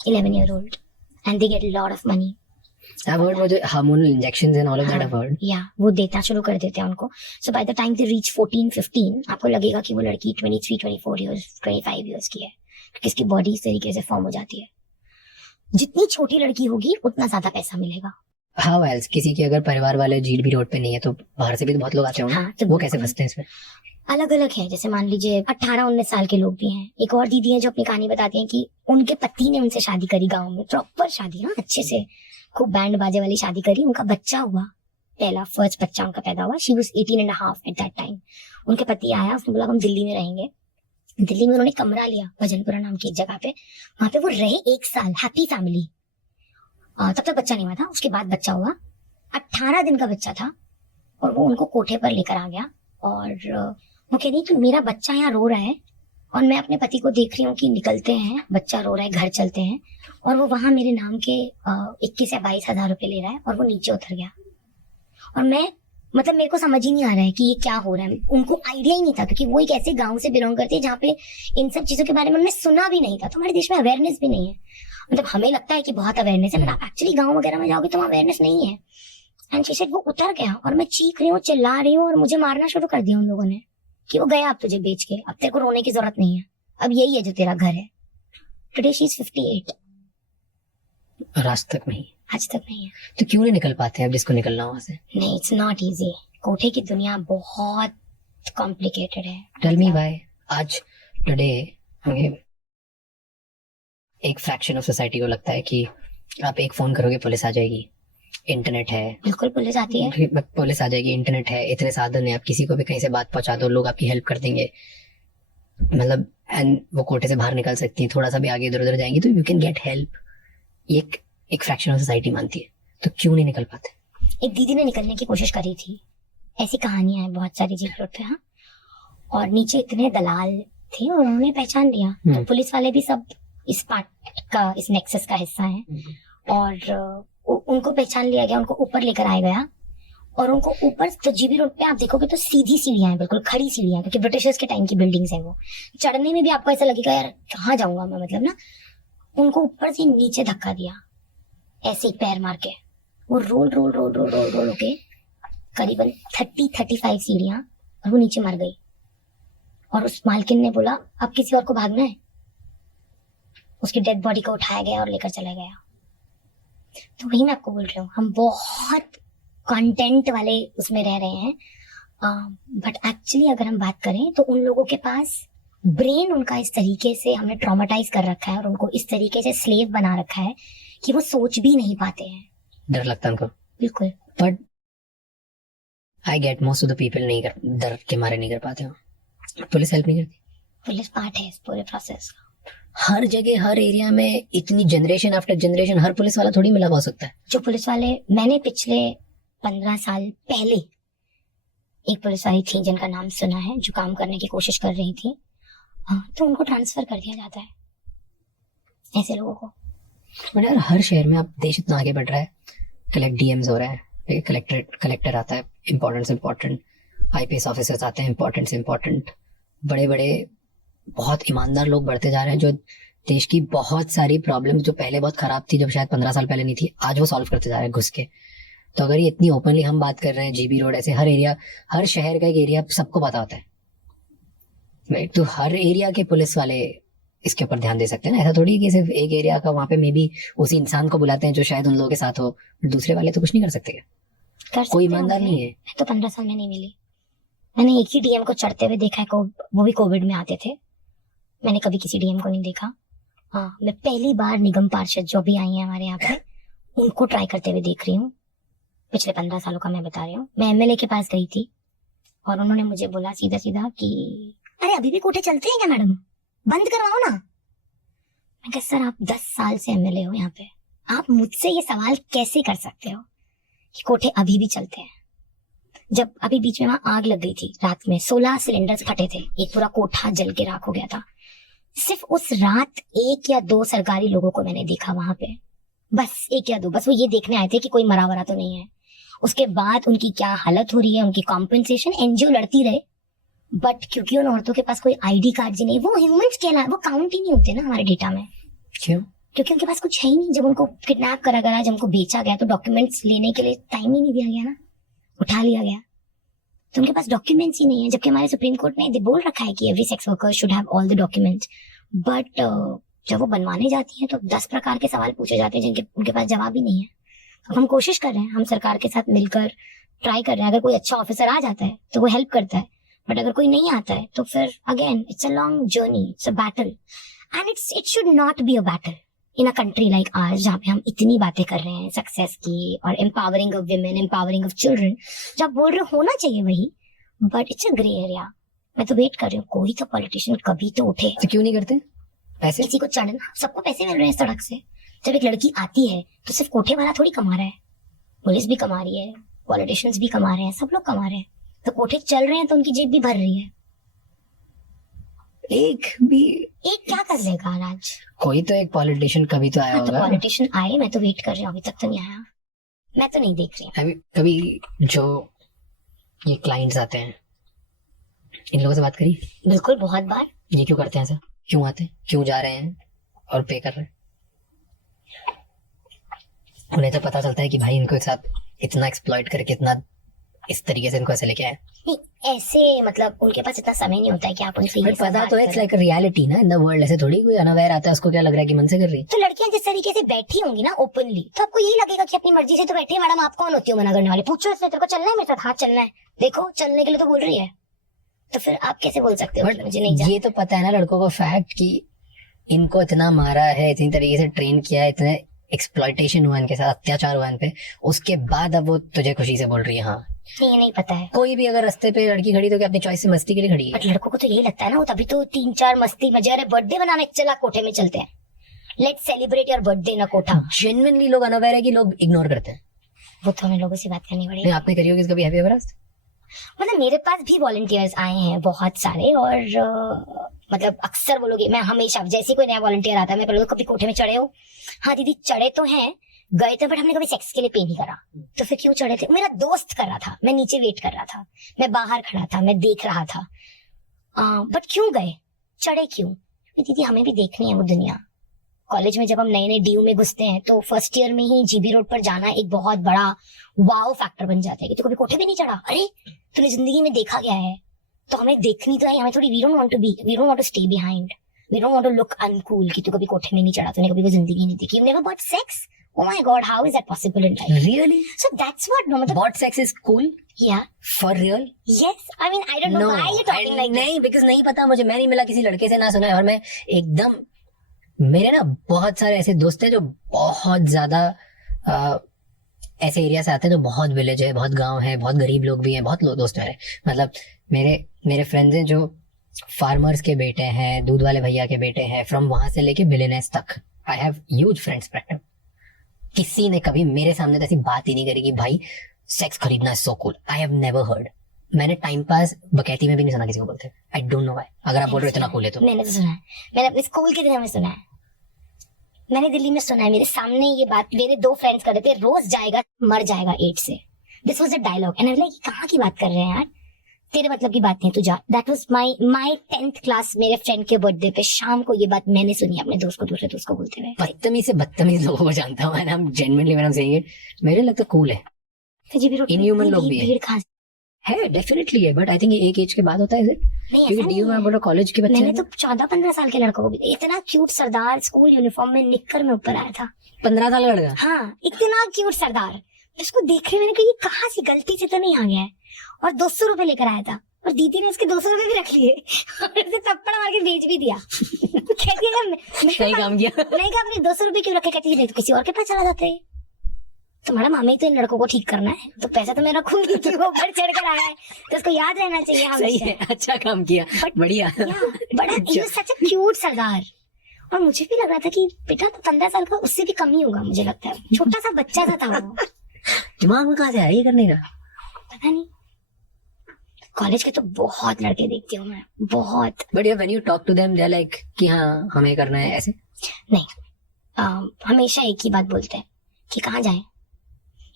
11-year-old. And they get a lot of money. I've heard वो जो hormonal injections and all of that I've heard. Yeah, वो देना शुरू कर देते हैं उनको. So by the time they reach 14-15, आपको लगेगा कि वो लड़की 23-24 years, 25 years की है, क्योंकि इसकी बॉडी इस तरीके से फॉर्म हो जाती है। जितनी छोटी लड़की होगी उतना ज्यादा पैसा मिलेगा। How else? किसी के अगर परिवार वाले जीबी रोड पे नहीं है तो बाहर से भी तो बहुत लोग आते होंगे। हाँ, तो वो कैसे फंसते हैं इसमें? अलग अलग है, जैसे मान लीजिए 18-19 साल के लोग भी हैं। एक और दीदी है जो अपनी कहानी बताती हैं कि उनके पति ने उनसे शादी करी गांव में, प्रॉपर शादी, हाँ अच्छे से, खूब बैंड बाजे वाली शादी करी, उनका बच्चा हुआ, पहला फर्स्ट बच्चा उनका पैदा हुआ। She was 18.5 at that time. उनके पति आया, उसने बोला हम दिल्ली में रहेंगे। दिल्ली में उन्होंने कमरा लिया भजनपुरा नाम की एक जगह पे, वहां पे वो रहे 1 साल, हैप्पी फैमिली। तब तक बच्चा नहीं हुआ था, उसके बाद बच्चा हुआ, 18 दिन का बच्चा था, और वो उनको कोठे पर लेकर आ गया। और वो कह रही कि मेरा बच्चा यहाँ रो रहा है, और मैं अपने पति को देख रही हूँ कि निकलते हैं, बच्चा रो रहा है, घर चलते हैं, और वो वहां मेरे नाम के 21 या 22 हजार रुपए ले रहा है, और वो नीचे उतर गया। और मैं मतलब मेरे को समझ ही नहीं आ रहा है कि ये क्या हो रहा है। उनको आइडिया ही नहीं था, क्योंकि वो एक ऐसे गांव से बिलोंग करती है जहाँ पे इन सब चीजों के बारे में उन्होंने सुना भी नहीं था। तो हमारे देश में अवेयरनेस भी नहीं है, मतलब हमें लगता है कि बहुत अवेयरनेस है, बट आप एक्चुअली गाँव वगैरह में जाओगे तो अवेयरनेस नहीं है। एंड शी सेड वो उतर गया, और मैं चीख रही हूँ, चिल्ला रही हूँ, और मुझे मारना शुरू कर दिया उन लोगों ने कि वो गया अब तुझे बेच के, अब तेरे को रोने की जरूरत नहीं है, अब यही है जो तेरा घर है। Today she is 58। और आज तक नहीं है। तो क्यों नहीं निकल पाते अब जिसको निकलना वहां से? नहीं, इट्स नॉट इजी। कोठे की दुनिया बहुत कॉम्प्लिकेटेड है। Tell me why. आज टुडे हमें एक फ्रैक्शन ऑफ सोसाइटी को लगता है कि आप एक फोन करोगे पुलिस आ जाएगी, इंटरनेट है, बिल्कुल पुलिस आती है, पुलिस आ जाएगी, इंटरनेट है, इतने साधन है, आप किसी को भी कहीं से बात पहुंचा दो, लोग आपकी हेल्प कर देंगे, मतलब एंड वो कोटे से बाहर निकल सकती है, थोड़ा सा भी आगे इधर उधर जाएंगी तो यू कैन गेट हेल्प। एक फ्रैक्शन ऑफ सोसाइटी मानती है, तो क्यों नहीं निकल पाते? एक दीदी ने निकलने की कोशिश करी थी, ऐसी कहानियां हैं बहुत सारी जीप रोड पे। हाँ, और नीचे इतने दलाल थे और उन्होंने पहचान लिया, तो पुलिस वाले भी सब इस पार्ट का, इस नेक्सस का हिस्सा है, और उनको पहचान लिया गया, उनको ऊपर लेकर आया गया, और उनको ऊपर तो जीबी रोड पे आप देखोगे तो सीधी सीढ़ियां हैं, बिल्कुल खड़ी सीढ़ियां, क्योंकि ब्रिटिशर्स के टाइम की बिल्डिंग्स हैं वो। चढ़ने में भी आपको ऐसा लगेगा यार कहाँ जाऊंगा मैं, मतलब ना। उनको ऊपर से नीचे धक्का दिया, ऐसे ही पैर मार के वो रोल के करीबन 30-35 सीढ़ियां, और वो नीचे मर गई। और उस मालकिन ने बोला अब किसी और को भागना है, उसकी डेड बॉडी को उठाया गया और लेकर चला गया। तो वही मैं आपको बोल रही हूँ, हम बहुत कंटेंट वाले उसमें रह रहे हैं, बट एक्चुअली अगर हम बात करें तो उन लोगों के पास ब्रेन उनका इस तरीके से हमने ट्रॉमेटाइज कर रखा है और उनको इस तरीके से स्लेव बना रखा है कि वो सोच भी नहीं पाते हैं। डर लगता है उनको। बिल्कुल। But I get most of the people नहीं कर, डर के मारे नहीं कर पाते हो। पुलिस हेल्प नहीं करती? पुलिस पार्ट है इस पूरे प्रोसेस का। हर जगह हर एरिया में इतनी जनरेशन आफ्टर जनरेशन हर पुलिस वाला थोड़ी मिला हो सकता है। जो पुलिस वाले, मैंने पिछले 15 साल पहले एक पुलिस वाली थी जिनका नाम सुना है, जो काम करने की कोशिश कर रही थी, तो उनको ट्रांसफर कर दिया जाता है ऐसे लोगों को। बट यार हर शहर में अब देश इतना आगे बढ़ रहा है, कलेक्ट डीएम्स हो रहा है, कलेक्टर आता है, इम्पोर्टेंट आईपीएस ऑफिसर्स आते हैं, इम्पोर्टेंट बड़े बड़े बहुत ईमानदार लोग बढ़ते जा रहे हैं, जो देश की बहुत सारी प्रॉब्लम जो पहले बहुत खराब थी, जब शायद 15 साल पहले नहीं थी, आज वो सॉल्व करते जा रहे हैं घुस के। तो अगर ये इतनी ओपनली हम बात कर रहे हैं, जीबी रोड ऐसे हर एरिया, हर शहर का एक एरिया सबको पता होता है, तो हर एरिया के पुलिस वाले इसके ऊपर ध्यान दे सकते हैं ना। ऐसा थोड़ी कि सिर्फ एक एरिया का वहाँ पे मे बी उसी इंसान को बुलाते हैं जो शायद उन लोगों के साथ हो, दूसरे वाले तो कुछ नहीं कर सकते। कोई ईमानदार नहीं है। मैं तो 15 साल में नहीं मिली। मैंने एक ही डीएम को चढ़ते हुए देखा है, वो भी कोविड में आते थे। मैंने कभी किसी डीएम को नहीं देखा। हाँ, मैं पहली बार निगम पार्षद जो भी आई है हमारे यहाँ पे, उनको ट्राई करते हुए देख रही हूँ। पिछले 15 सालों का मैं बता रही हूँ। मैं एमएलए के पास गई थी और उन्होंने मुझे बोला सीधा सीधा कि अरे अभी भी कोठे चलते हैं क्या मैडम, बंद करवाओ ना। मैं कहा सर आप 10 साल से एमएलए हो यहाँ पे, आप मुझसे ये सवाल कैसे कर सकते हो कि कोठे अभी भी चलते हैं। जब अभी बीच में वहां आग लग गई थी रात में, 16 सिलेंडर्स फटे थे, एक पूरा कोठा जल के राख हो गया था। सिर्फ उस रात 1 या 2 सरकारी लोगों को मैंने देखा वहां पे, बस 1 या 2, बस वो ये देखने आए थे कि कोई मरा वरा तो नहीं है। उसके बाद उनकी क्या हालत हो रही है, उनकी कॉम्पेंसेशन एनजीओ लड़ती रहे, बट क्योंकि उन औरतों के पास कोई आईडी कार्ड ही नहीं, वो ह्यूमंस कहला, वो काउंट ही नहीं होते ना हमारे डेटा में। क्यों? क्योंकि उनके पास कुछ है ही नहीं। जब उनको किडनैप करा गया, जब उनको बेचा गया, तो डॉक्यूमेंट्स लेने के लिए टाइम ही नहीं दिया गया ना, उठा लिया गया। तो उनके पास डॉक्यूमेंट्स ही नहीं है, जबकि हमारे सुप्रीम कोर्ट ने बोल रखा है कि every sex worker should have all the documents. But जब वो बनवाने जाती हैं तो 10 प्रकार के सवाल पूछे जाते हैं जिनके उनके पास जवाब ही नहीं है। तो हम कोशिश कर रहे हैं, हम सरकार के साथ मिलकर ट्राई कर रहे हैं। अगर कोई अच्छा ऑफिसर आ जाता है तो वो हेल्प करता है, बट अगर कोई नहीं आता है तो फिर again it's a long journey, it's a battle, and it should not be a battle in a country like ours, जहाँ पे हम इतनी बातें कर रहे हैं सक्सेस की और empowering of women, empowering of children. जब बोल रहे होना चाहिए वही, but it's a grey area. मैं तो वेट कर रही हूँ कोई तो पॉलिटिशियन कभी तो उठे। तो क्यों नहीं करते? पैसे? किसी को चढ़ना, सबको पैसे मिल रहे हैं सड़क से। जब एक लड़की आती है तो सिर्फ कोठे वाला थोड़ी कमा रहा है, पुलिस भी कमा रही है, पॉलिटिशियंस भी कमा रहे हैं, सब लोग कमा रहे हैं। तो कोठे चल रहे हैं तो उनकी जेब भी भर रही है। एक क्या कर लेगा राज? कोई तो एक पॉलिटिशियन कभी तो आया हाँ, तो होगा। पॉलिटिशियन आए, मैं तो वेट कर रही हूँ, अभी तक तो नहीं आया। मैं तो नहीं देख रही हूँ। कभी जो ये क्लाइंट्स आते हैं, इन लोगों से बात करी? बिल्कुल, बहुत बार। ये क्यों करते हैं ऐसा? क्यों आते हैं, क्यों जा रहे हैं और पे कर रहे हैं? उन्हें तो पता चलता है कि भाई इनको एक साथ इतना एक्सप्लॉइट करके इतना इस तरीके से इनको ऐसे लेके आए। नहीं, ऐसे मतलब उनके पास इतना समय नहीं होता है कि आप उनसे ये सब पता बात तो इट्स करें। लाइक रियलिटी ना इन द वर्ल्ड। ऐसे थोड़ी कोई अनअवेयर आता है, उसको क्या लग रहा है कि मन से कर रही है। तो लड़कियां जिस तरीके से बैठी होंगी ना ओपनली, तो आपको यही लगेगा कि अपनी मर्जी से तो बैठी है। मैडम आप कौन होती हो मना करने वाली? पूछो इससे, तेरे को चलना है मेरे साथ? हाँ चलना है। देखो चलने के लिए तो बोल रही है, तो फिर आप कैसे बोल सकते हो कि मुझे नहीं जाना? ये तो पता है ना लड़कों को फैक्ट कि इनको इतना मारा है, इतनी तरीके से ट्रेन किया है, इतने एक्सप्लॉइटेशन हुआ इनके साथ, अत्याचार हुआ इन पे, उसके बाद अब वो तुझे खुशी से बोल रही है। हाँ, ये नहीं पता है। कोई भी अगर रास्ते पे लड़की खड़ी तो क्या अपनी चॉइस से मस्ती के लिए खड़ी है? बट लड़कों को तो यही लगता है ना, वो तभी तो 3-4 मस्ती मजे, अरे बर्थडे बनाने चला कोठे में चलते हैं, लेट्स सेलिब्रेट योर बर्थडे ना कोठा। जेन्युइनली लोग अनअवेयर है कि लोग इग्नोर करते हैं। वो तो हमें लोगों से बात करनी पड़ेगी। नहीं, आपने करी होगी कभी हैप्पी एवर आफ्टर? मतलब मेरे पास भी वॉलंटियर्स आए हैं बहुत सारे, और मतलब अक्सर वो लोग, मैं हमेशा जैसे कोई नया वॉलंटियर आता है, मैं पहले तो कभी कोठे में चढ़े हो? हाँ दीदी चढ़े तो हैं, गए थे, बट हमने कभी सेक्स के लिए पे नहीं करा। तो फिर क्यों चढ़े थे? मेरा दोस्त कर रहा था, मैं नीचे वेट कर रहा था, मैं बाहर खड़ा था, मैं देख रहा था। बट क्यों गए, चढ़े क्यों? दीदी हमें भी देखनी है वो दुनिया। कॉलेज में जब हम नए नए डीयू में घुसते हैं तो फर्स्ट ईयर में ही जीबी रोड पर जाना एक बहुत बड़ा वाव फैक्टर बन जाता है कि तू कभी कोठे भी नहीं चढ़ा, अरे तूने जिंदगी में देखा गया है, तो हमें देखनी तो है। हमें थोड़ी we don't want to stay behind, We don't want to look uncool कि तू कभी कोठे में नहीं चढ़ा, तूने कभी वो जिंदगी नहीं देखी. You've never bought sex? Oh my God, how is that possible in life? Really? So that's what, no, मतलब. Bought sex is cool? Yeah. For real? Yes. I mean, I don't know why you're talking like नहीं, because नहीं पता मुझे, मैं नहीं मिला किसी लड़के से, ना सुना है, और मैं एकदम, मेरे ना बहुत सारे ऐसे दोस्त हैं जो बहुत ज्यादा ऐसे एरिया से आते हैं, जो बहुत विलेज है, बहुत गांव है, बहुत गरीब लोग भी हैं, बहुत दोस्त हैं. मतलब मेरे फ्रेंड्स हैं जो फार्मर्स के बेटे हैं, दूध वाले भैया के बेटे हैं, फ्रॉम वहां से लेके बिलियनर्स तक. I have huge friends spectrum. किसी ने कभी मेरे सामने तो ऐसी बात ही नहीं करी कि भाई सेक्स खरीदना है so cool. I have never heard. मैंने टाइम पास बकैती में भी नहीं सुना किसी को बोलते. I don't know why. अगर आप बोल रहे हो इतना कूल है तो. मैंने तो सुना है, मैंने अपने स्कूल के दिनों में सुना है, मैंने दिल्ली में सुना है, मेरे सामने ये बात मेरे 2 फ्रेंड्स कर रहे थे, रोज जाएगा मर जाएगा एड्स से. This was a dialogue and I was like कहां की बात कर रहे हैं यार, तेरे मतलब की बात नहीं, तू जा. That was my 10th class, मेरे फ्रेंड के बर्थडे पे शाम को ये बात मैंने सुनी अपने दोस्त को, दूसरे दोस्त को बोलते हुए. बदतमीज से बदतमीज लोगों को जानता हूं, and I am genuinely when I am saying it, मेरे लगता कूल है. इनह्यूमन लोग भी है, डेफिनेटली है, बट आई थिंक एक एज के बाद होता है. क्योंकि डी में बोलो कॉलेज के बच्चे, मैंने तो 14-15 साल के लड़कों को भी, इतना क्यूट सरदार स्कूल यूनिफॉर्म में निक्कर में ऊपर आया था. 15 साल का लड़का. हाँ, इतना क्यूट सरदार. उसको देख रहे मैंने कहा ये कहाँ से गलती से तो नहीं आ गया है, और 200 रुपए लेकर आया था, और दीदी ने उसके 200 रुपए भी रख लिए और उसे थप्पड़ मार के बेच भी दिया. कहती है सही काम किया. नहीं कहा अपने 200 रुपए क्यों रखे, कहती है नहीं तो किसी और के पास चला जाते है. तुम्हारा मामा ही तो इन लड़कों को ठीक करना है, तो पैसा तो मेरा खुद ही वो बढ़ चढ़ कर आया है, तो उसको याद रहना चाहिए. सही है, अच्छा काम किया, बढ़िया. बड़ा सच अ क्यूट सरदार. और मुझे भी लग रहा था कि बेटा तो 15 साल का, उससे भी कम ही होगा मुझे लगता है, छोटा सा बच्चा सा था वो. दिमाग में कहाँ से आया ये करने का, पता नहीं. कॉलेज के तो बहुत लड़के देखती हूँ मैं, बहुत. But when you talk to them they are like कि हाँ हमें करना है ऐसे. नहीं, हमेशा एक ही बात बोलते हैं कि कहाँ जाएं.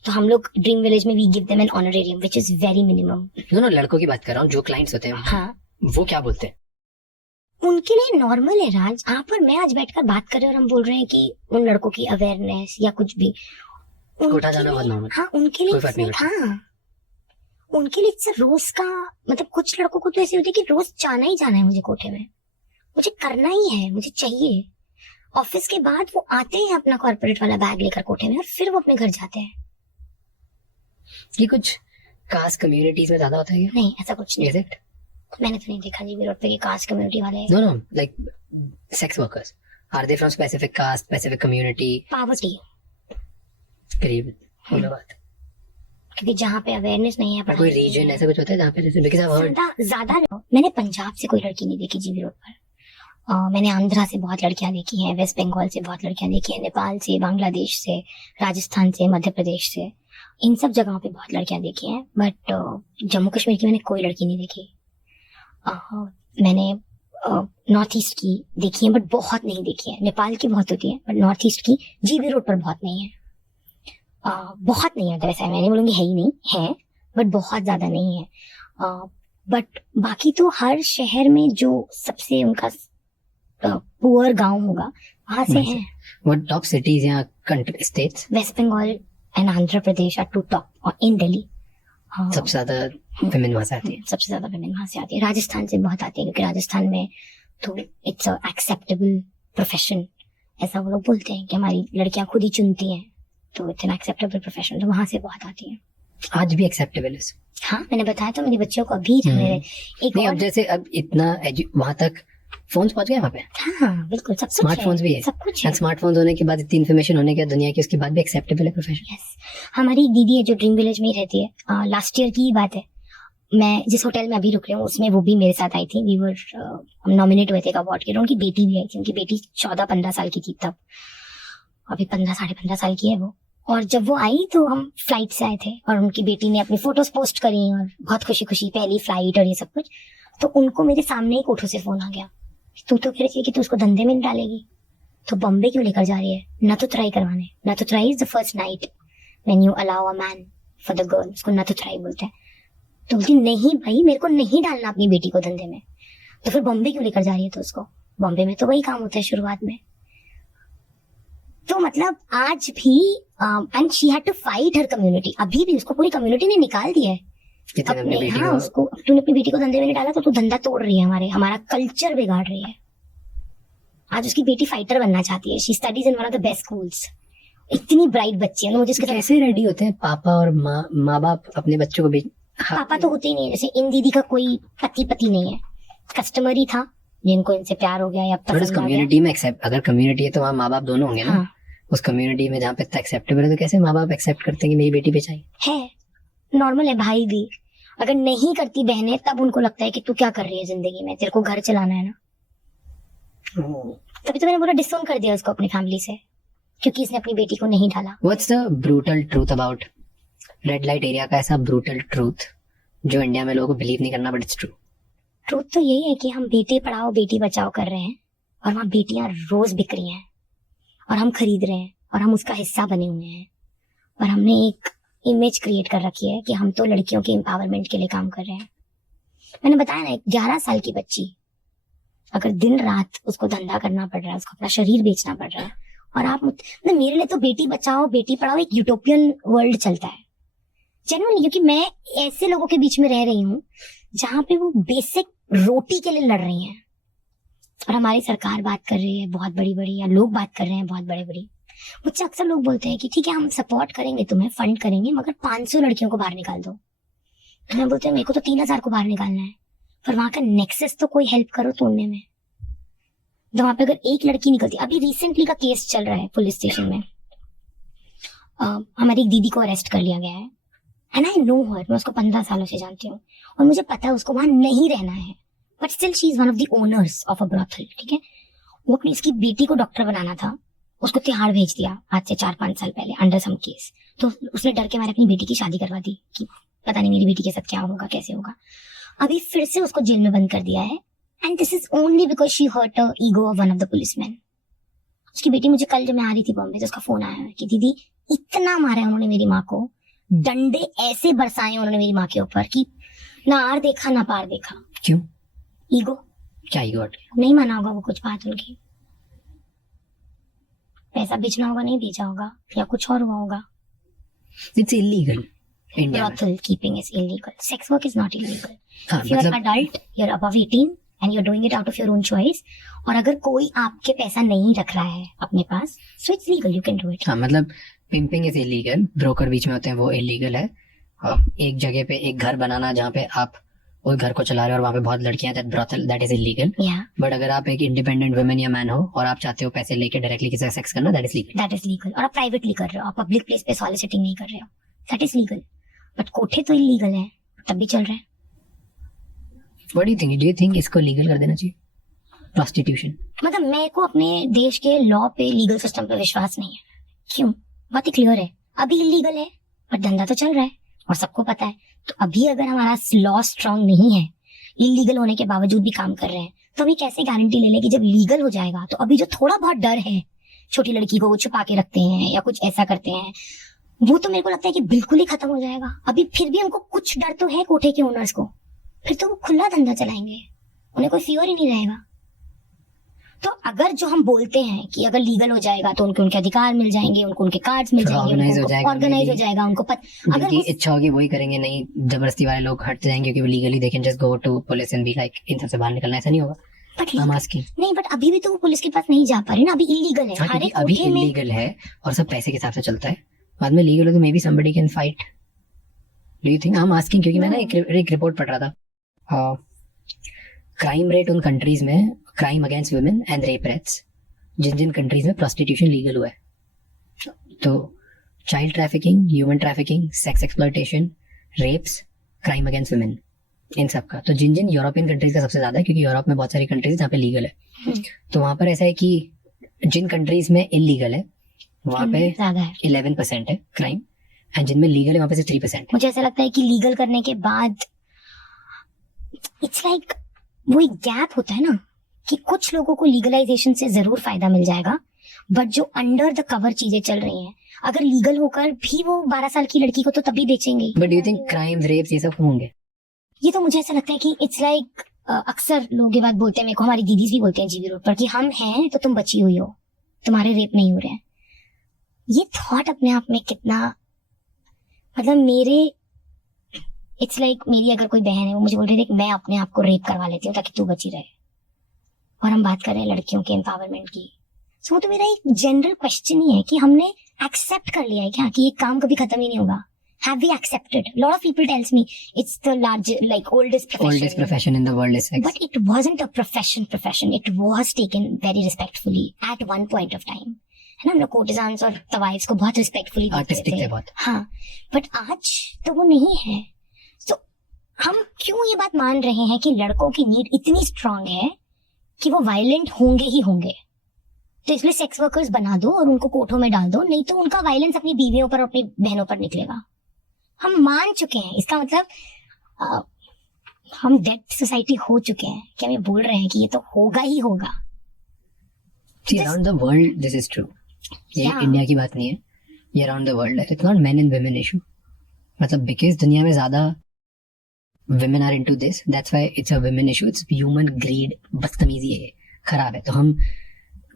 तो हम लोग ड्रीम विलेज में we give them an honorarium which is very minimum. No लड़कों की बात कर रहा हूँ, जो क्लाइंट्स होते हैं. हाँ, वो क्या बोलते हैं? उनके लिए नॉर्मल है राज. आप और मैं आज बैठकर बात कर रहे हैं और हम बोल रहे हैं कि उन लड़कों की अवेयरनेस या कुछ भी, कोठा जाना बहुत नॉर्मल. हाँ, उनके लिए. हाँ, उनके लिए रोज का, मतलब कुछ लड़कों को तो ऐसे होती है कि रोज जाना ही जाना है मुझे कोठे में, मुझे करना ही है, मुझे चाहिए. ऑफिस के बाद वो आते हैं अपना कॉर्पोरेट वाला बैग लेकर कोठे में, और फिर वो अपने घर जाते हैं. ये कुछ कास्ट कम्युनिटीज में ज्यादा होता है क्या? नहीं, ऐसा कुछ नहीं. Is it? मैंने तो नहीं देखा जी रोड पे कि कास्ट कम्युनिटी वाले. No, like sex workers. Are they from specific caste, specific community? Poverty. करीब बोलो बात. क्योंकि जहाँ पे अवेयरनेस नहीं है, पर कोई रीजन ऐसा कुछ होता है जहाँ पे जैसे because I've heard ज्यादा. मैंने पंजाब से कोई लड़की नहीं देखी जीबी रोड पर. मैंने आंध्रा से बहुत लड़कियां देखी हैं, वेस्ट बंगाल से बहुत लड़कियां देखी हैं, नेपाल से, बांग्लादेश से, राजस्थान से, मध्य प्रदेश से, इन सब जगहों पे बहुत लड़कियां देखी हैं. बट जम्मू कश्मीर की मैंने कोई लड़की नहीं देखी. मैंने नॉर्थ ईस्ट की देखी है बट बहुत नहीं देखी है. नेपाल की बहुत होती है बट नॉर्थ ईस्ट की जीबी रोड पर बहुत नहीं है. बहुत नहीं है, वैसे मैं नहीं बोलूंगी है ही नहीं है, बट बहुत ज्यादा नहीं है. बट बाकी तो हर शहर में जो सबसे उनका पुअर गांव होगा वहां से है. What top cities या country states? West Bengal and Andhra Pradesh are two top, और इन दिल्ली सबसे ज्यादा women वहां से आती है. सबसे ज्यादा women वहां से आती है. राजस्थान से बहुत आती है क्योंकि राजस्थान में तो इट्स अ एक्सेप्टेबल प्रोफेशन, ऐसा वो लोग बोलते हैं कि हमारी लड़कियां खुद ही चुनती हैं, तो इट्स एन एक्सेप्टेबल प्रोफेशन, तो वहां से बहुत आती है. आज भी एक्सेप्टेबल है. हाँ, मैंने बताया तो मेरी बच्चों को अभी मेरे एक नहीं, अब जैसे अब इतना वहां तक फोन्स पहुंच गए वहाँ पे. हाँ बिल्कुल, सब कुछ स्मार्टफोन्स भी है, सब कुछ है. स्मार्टफोन्स होने के बाद इतनी इन्फॉर्मेशन होने के बाद दुनिया की, उसके बाद भी एक्सेप्टेबल है प्रोफेशन. यस, हमारी एक दीदी है जो ड्रीम विलेज में ही रहती है. लास्ट ईयर की ही बात है, मैं जिस होटल में अभी रुक रही हूँ उसमें वो भी मेरे साथ आई थी. वी वर हम नॉमिनेट हुए थे एक अवार्ड के लिए. उनकी बेटी भी आई थी, उनकी बेटी 14-15 साल की थी तब, अभी 15-15.5 साल की है वो. और जब वो आई तो हम फ्लाइट से आए थे और उनकी बेटी ने अपनी फोटोज पोस्ट करी और बहुत खुशी खुशी पहली फ्लाइट और ये सब कुछ. तो उनको मेरे सामने ही कोठों से फोन आ गया, तू तो कह रही थी कि तू उसको धंधे में नहीं डालेगी, तो बॉम्बे क्यों लेकर जा रही है, ना तो ट्राई करवाने. ना तो try is the first night when you allow a man for the girl, उसको ना तो ट्राई बोलते हैं. तो बोलती नहीं भाई, मेरे को नहीं डालना अपनी बेटी को धंधे में, तो फिर बॉम्बे क्यों लेकर जा रही है. तो उसको बॉम्बे में तो वही काम होता है शुरुआत में. तो मतलब आज भी and she had to fight her community. अभी भी उसको पूरी कम्युनिटी ने निकाल दिया है अपने. हाँ, उसको तूने अपनी बेटी को धंधे में नहीं डाला तो तू धंधा तोड़ रही है, हमारा कल्चर बिगाड़ रही है. आज उसकी बेटी फाइटर बनना चाहती है, she studies in one of the best schools, इतनी ब्राइट बच्ची है ना। मुझे उसके कैसे रेडी होते हैं पापा और माँ बाप अपने बच्चों को भी? पापा तो होते ही नहीं है, जैसे इन दीदी का कोई पति नहीं है, कस्टमर ही था जिनको इनसे प्यार हो गया या पसंद आ गया। कम्युनिटी में एक्सेप्ट, अगर कम्युनिटी है तो वहाँ माँ बाप दोनों होंगे ना। हाँ। उस कम्युनिटी में जहाँ पे एक्सेप्टेबल है तो कैसे माँ बाप एक्सेप्ट करते हैं कि मेरी बेटी पे चाहिए? है नॉर्मल है भाई भी, अगर नहीं करती बहनें तब उनको लगता है कि तू क्या कर रही है जिंदगी में, तेरे को घर चलाना है ना। तभी तो मैंने पूरा डिसोन कर दिया उसको अपनी फैमिली से, क्योंकि इसने अपनी बेटी को नहीं डाला। What's the brutal truth about red light area का, ऐसा ब्रूटल ट्रूथ जो इंडिया में लोगों को बिलीव नहीं करना बट इट्स ट्रू? ट्रूथ तो यही है कि हम बेटी पढ़ाओ बेटी बचाओ कर रहे हैं और वहाँ बेटियां रोज बिक रही हैं और हम खरीद रहे हैं और हम उसका हिस्सा बने हुए हैं, और हमने एक इमेज क्रिएट कर रखी है कि हम तो लड़कियों के एम्पावरमेंट के लिए काम कर रहे हैं। मैंने बताया ना, 11 साल की बच्ची अगर दिन रात उसको धंधा करना पड़ रहा है, उसको अपना शरीर बेचना पड़ रहा है, और आप मतलब मेरे लिए तो बेटी बचाओ बेटी पढ़ाओ एक यूटोपियन वर्ल्ड चलता है जेन्युइनली, क्योंकि मैं ऐसे लोगों के बीच में रह रही हूँ जहाँ पे वो बेसिक रोटी के लिए लड़ रही हैं, और हमारी सरकार बात कर रही है बहुत बड़ी बड़ी, या लोग बात कर रहे हैं बहुत बड़े बड़ी। मुझसे अक्सर लोग बोलते हैं कि ठीक है हम सपोर्ट करेंगे तुम्हें, फंड करेंगे, मगर 500 लड़कियों को बाहर निकाल दो। तो मैं बोलते हैं मेरे को तो 3000 को बाहर निकालना है, पर वहां का नेक्सस तो कोई हेल्प करो तोड़ने में। तो वहां पे अगर एक लड़की निकलती, अभी रिसेंटली का केस चल रहा है पुलिस स्टेशन में, हमारी एक दीदी को अरेस्ट कर लिया गया है, एंड आई नो हर, मैं उसको 15 सालों से जानती हूँ और मुझे पता है उसको वहां नहीं रहना है, but still she is one of the owners of a brothel. ठीक है, वो अपनी उसकी बेटी को डॉक्टर बनाना था, उसको तिहाड़ भेज दिया आज से 4-5 साल पहले अंडर सम केस। तो उसने डर के मारे अपनी बेटी की शादी करवा दी कि पता नहीं मेरी बेटी के साथ क्या होगा कैसे होगा। अभी फिर से उसको जेल में बंद कर दिया है, and this is only because she hurt the ego of one of the policeman. उसकी बेटी, मुझे कल जब मैं आ रही थी बॉम्बे तो उसका फोन आया कि दीदी इतना मारा है उन्होंने मेरी माँ को, डंडे ऐसे बरसाए उन्होंने मेरी माँ के ऊपर कि ना आर देखा ना पार देखा। क्यों? ईगो। क्या ईगो? नहीं माना होगा वो कुछ बात उनकी, पैसा बेचना होगा नहीं बेचा होगा, या कुछ और हुआ होगा। इट्स इलीगल इंडिया में। Brothel keeping is illegal. Sex work is not illegal. हाँ, If you're adult, you're above 18 and you're doing it out of your own choice. और अगर कोई आपके पैसा नहीं रख रहा है अपने पास, so it's legal, you can do it. हाँ, मतलब पिंपिंग इज इलीगल, ब्रोकर बीच में होते हैं वो इलीगल है। और एक जगह पे एक घर बनाना जहाँ पे आप उस घर को चला रहे हो और वहाँ पे बहुत लड़कियां, that brothel, that is illegal. Yeah, but अगर आप एक इंडिपेंडेंट वुमेन या मैन हो और आप चाहते हो पैसे लेके डायरेक्टली किसी से सेक्स करना, that is legal. that is legal. और आप प्राइवेटली कर रहे हो, आप पब्लिक प्लेस पे सॉलिसिटिंग नहीं कर रहे हो, that is legal. बट कोठे तो इलीगल है, तब भी चल रहा है। What do you think? Do you think इसको लीगल कर देना चाहिए, प्रोस्टिट्यूशन? मतलब मेरे को अपने देश के लॉ पे, लीगल सिस्टम पे विश्वास नहीं है। क्यों? बहुत ही क्लियर है, अभी इलीगल है पर धंधा तो चल रहा है और सबको पता है। तो अभी अगर हमारा लॉ स्ट्रांग नहीं है, इलीगल होने के बावजूद भी काम कर रहे हैं, तो अभी कैसे गारंटी ले लें कि जब लीगल हो जाएगा तो अभी जो थोड़ा बहुत डर है, छोटी लड़की को वो छुपा के रखते हैं या कुछ ऐसा करते हैं, वो तो मेरे को लगता है कि बिल्कुल ही खत्म हो जाएगा। अभी फिर भी उनको कुछ डर तो है कोठे के ओनर्स को, फिर तो वो खुला धंधा चलाएंगे, उन्हें कोई फियर ही नहीं रहेगा। तो अगर जो हम बोलते हैं कि अगर लीगल हो जाएगा तो उनको उनके अधिकार मिल जाएंगे, उनको उनके कार्ड्स मिल जाएंगे, ऑर्गेनाइज हो जाएगा, उनको अगर उनकी इच्छा होगी वही करेंगे, नहीं जबरदस्ती वाले लोग हट जाएंगे क्योंकि वो legally they can just go to police and be like in सबसे बाहर निकलना, ऐसा नहीं होगा। नहीं, बट अभी भी तो वो पुलिस के पास नहीं जा पा रहे ना, अभी इलीगल है। हाँ, अभी इलीगल है और सब पैसे के हिसाब से चलता है, बाद में लीगल हो तो maybe somebody can fight. Do you think? I am asking क्योंकि मैं ना एक रिपोर्ट पढ़ रहा था, क्राइम रेट उन कंट्रीज में, crime against women and rape rates, जिन कंट्रीज में प्रोस्टिट्यूशन लीगल हुआ है, तो child trafficking, human trafficking, sex exploitation, rapes, crime against women, इन सब का तो जिन यूरोपियन कंट्रीज का सबसे ज्यादा है, क्योंकि यूरोप में बहुत सारी कंट्रीज जहाँ पे लीगल है। तो वहां पर ऐसा है कि जिन कंट्रीज में इलीगल है वहां पे 11% है क्राइम, एंड जिनमें लीगल है वहां पे सिर्फ 3%। मुझे ऐसा लगता है कि लीगल करने के बाद इट्स लाइक वो एक गैप होता है ना, कि कुछ लोगों को लीगलाइजेशन से जरूर फायदा मिल जाएगा, बट जो अंडर द कवर चीजें चल रही हैं, अगर लीगल होकर भी वो 12 साल की लड़की को तो तभी बेचेंगे। But do you think crimes, rapes ये सब होंगे? ये तो मुझे ऐसा लगता है कि इट्स लाइक अक्सर लोग ये बात बोलते हैं, मेरे को हमारी दीदी भी बोलते हैं जीबी रोड पर, कि हम हैं तो तुम बची हुई हो, तुम्हारे रेप नहीं हो रहे हैं। ये थॉट अपने आप में कितना, मतलब मेरे इट्स लाइक मेरी अगर कोई बहन है वो मुझे बोल रही है कि मैं अपने आप को रेप करवा लेती हूँ ताकि तू बची रहे, और हम बात कर रहे हैं लड़कियों के एम्पावरमेंट की। सो वो तो मेरा एक जनरल क्वेश्चन ही है कि हमने एक्सेप्ट कर लिया है क्या कि ये काम कभी खत्म ही नहीं होगा? Have we accepted? A lot of people tells me it's the largest, like oldest profession in the world is sex. But it wasn't a profession. It was taken very respectfully at one point of time. है ना, हम लोग कोर्टिजान्स और तवाइफ्स को बहुत respectfully artistic थे बहुत। हाँ, बट आज तो वो नहीं है। तो हम क्यों ये बात मान रहे हैं कि लड़कों की नीड इतनी स्ट्रांग है कि वो वायलेंट होंगे ही होंगे? तो इसलिए सेक्स वर्कर्स बना दो और उनको कोठों में डाल दो, नहीं तो उनका वायलेंस अपनी बीवियों पर, अपनी बहनों पर निकलेगा। हम मान चुके हैं, इसका मतलब हम डेड सोसाइटी हो चुके हैं कि हम ये बोल रहे हैं कि ये तो होगा ही होगा। Around the world this is true. ये इंडिया की बात नहीं है, ये अराउंड द वर्ल्ड है। It's not main and women issue, मतलब बिकॉज दुनिया में ज्यादा women are into this, that's why it's a women issue, it's human greed, बदतमीजी है, खराब है। तो हम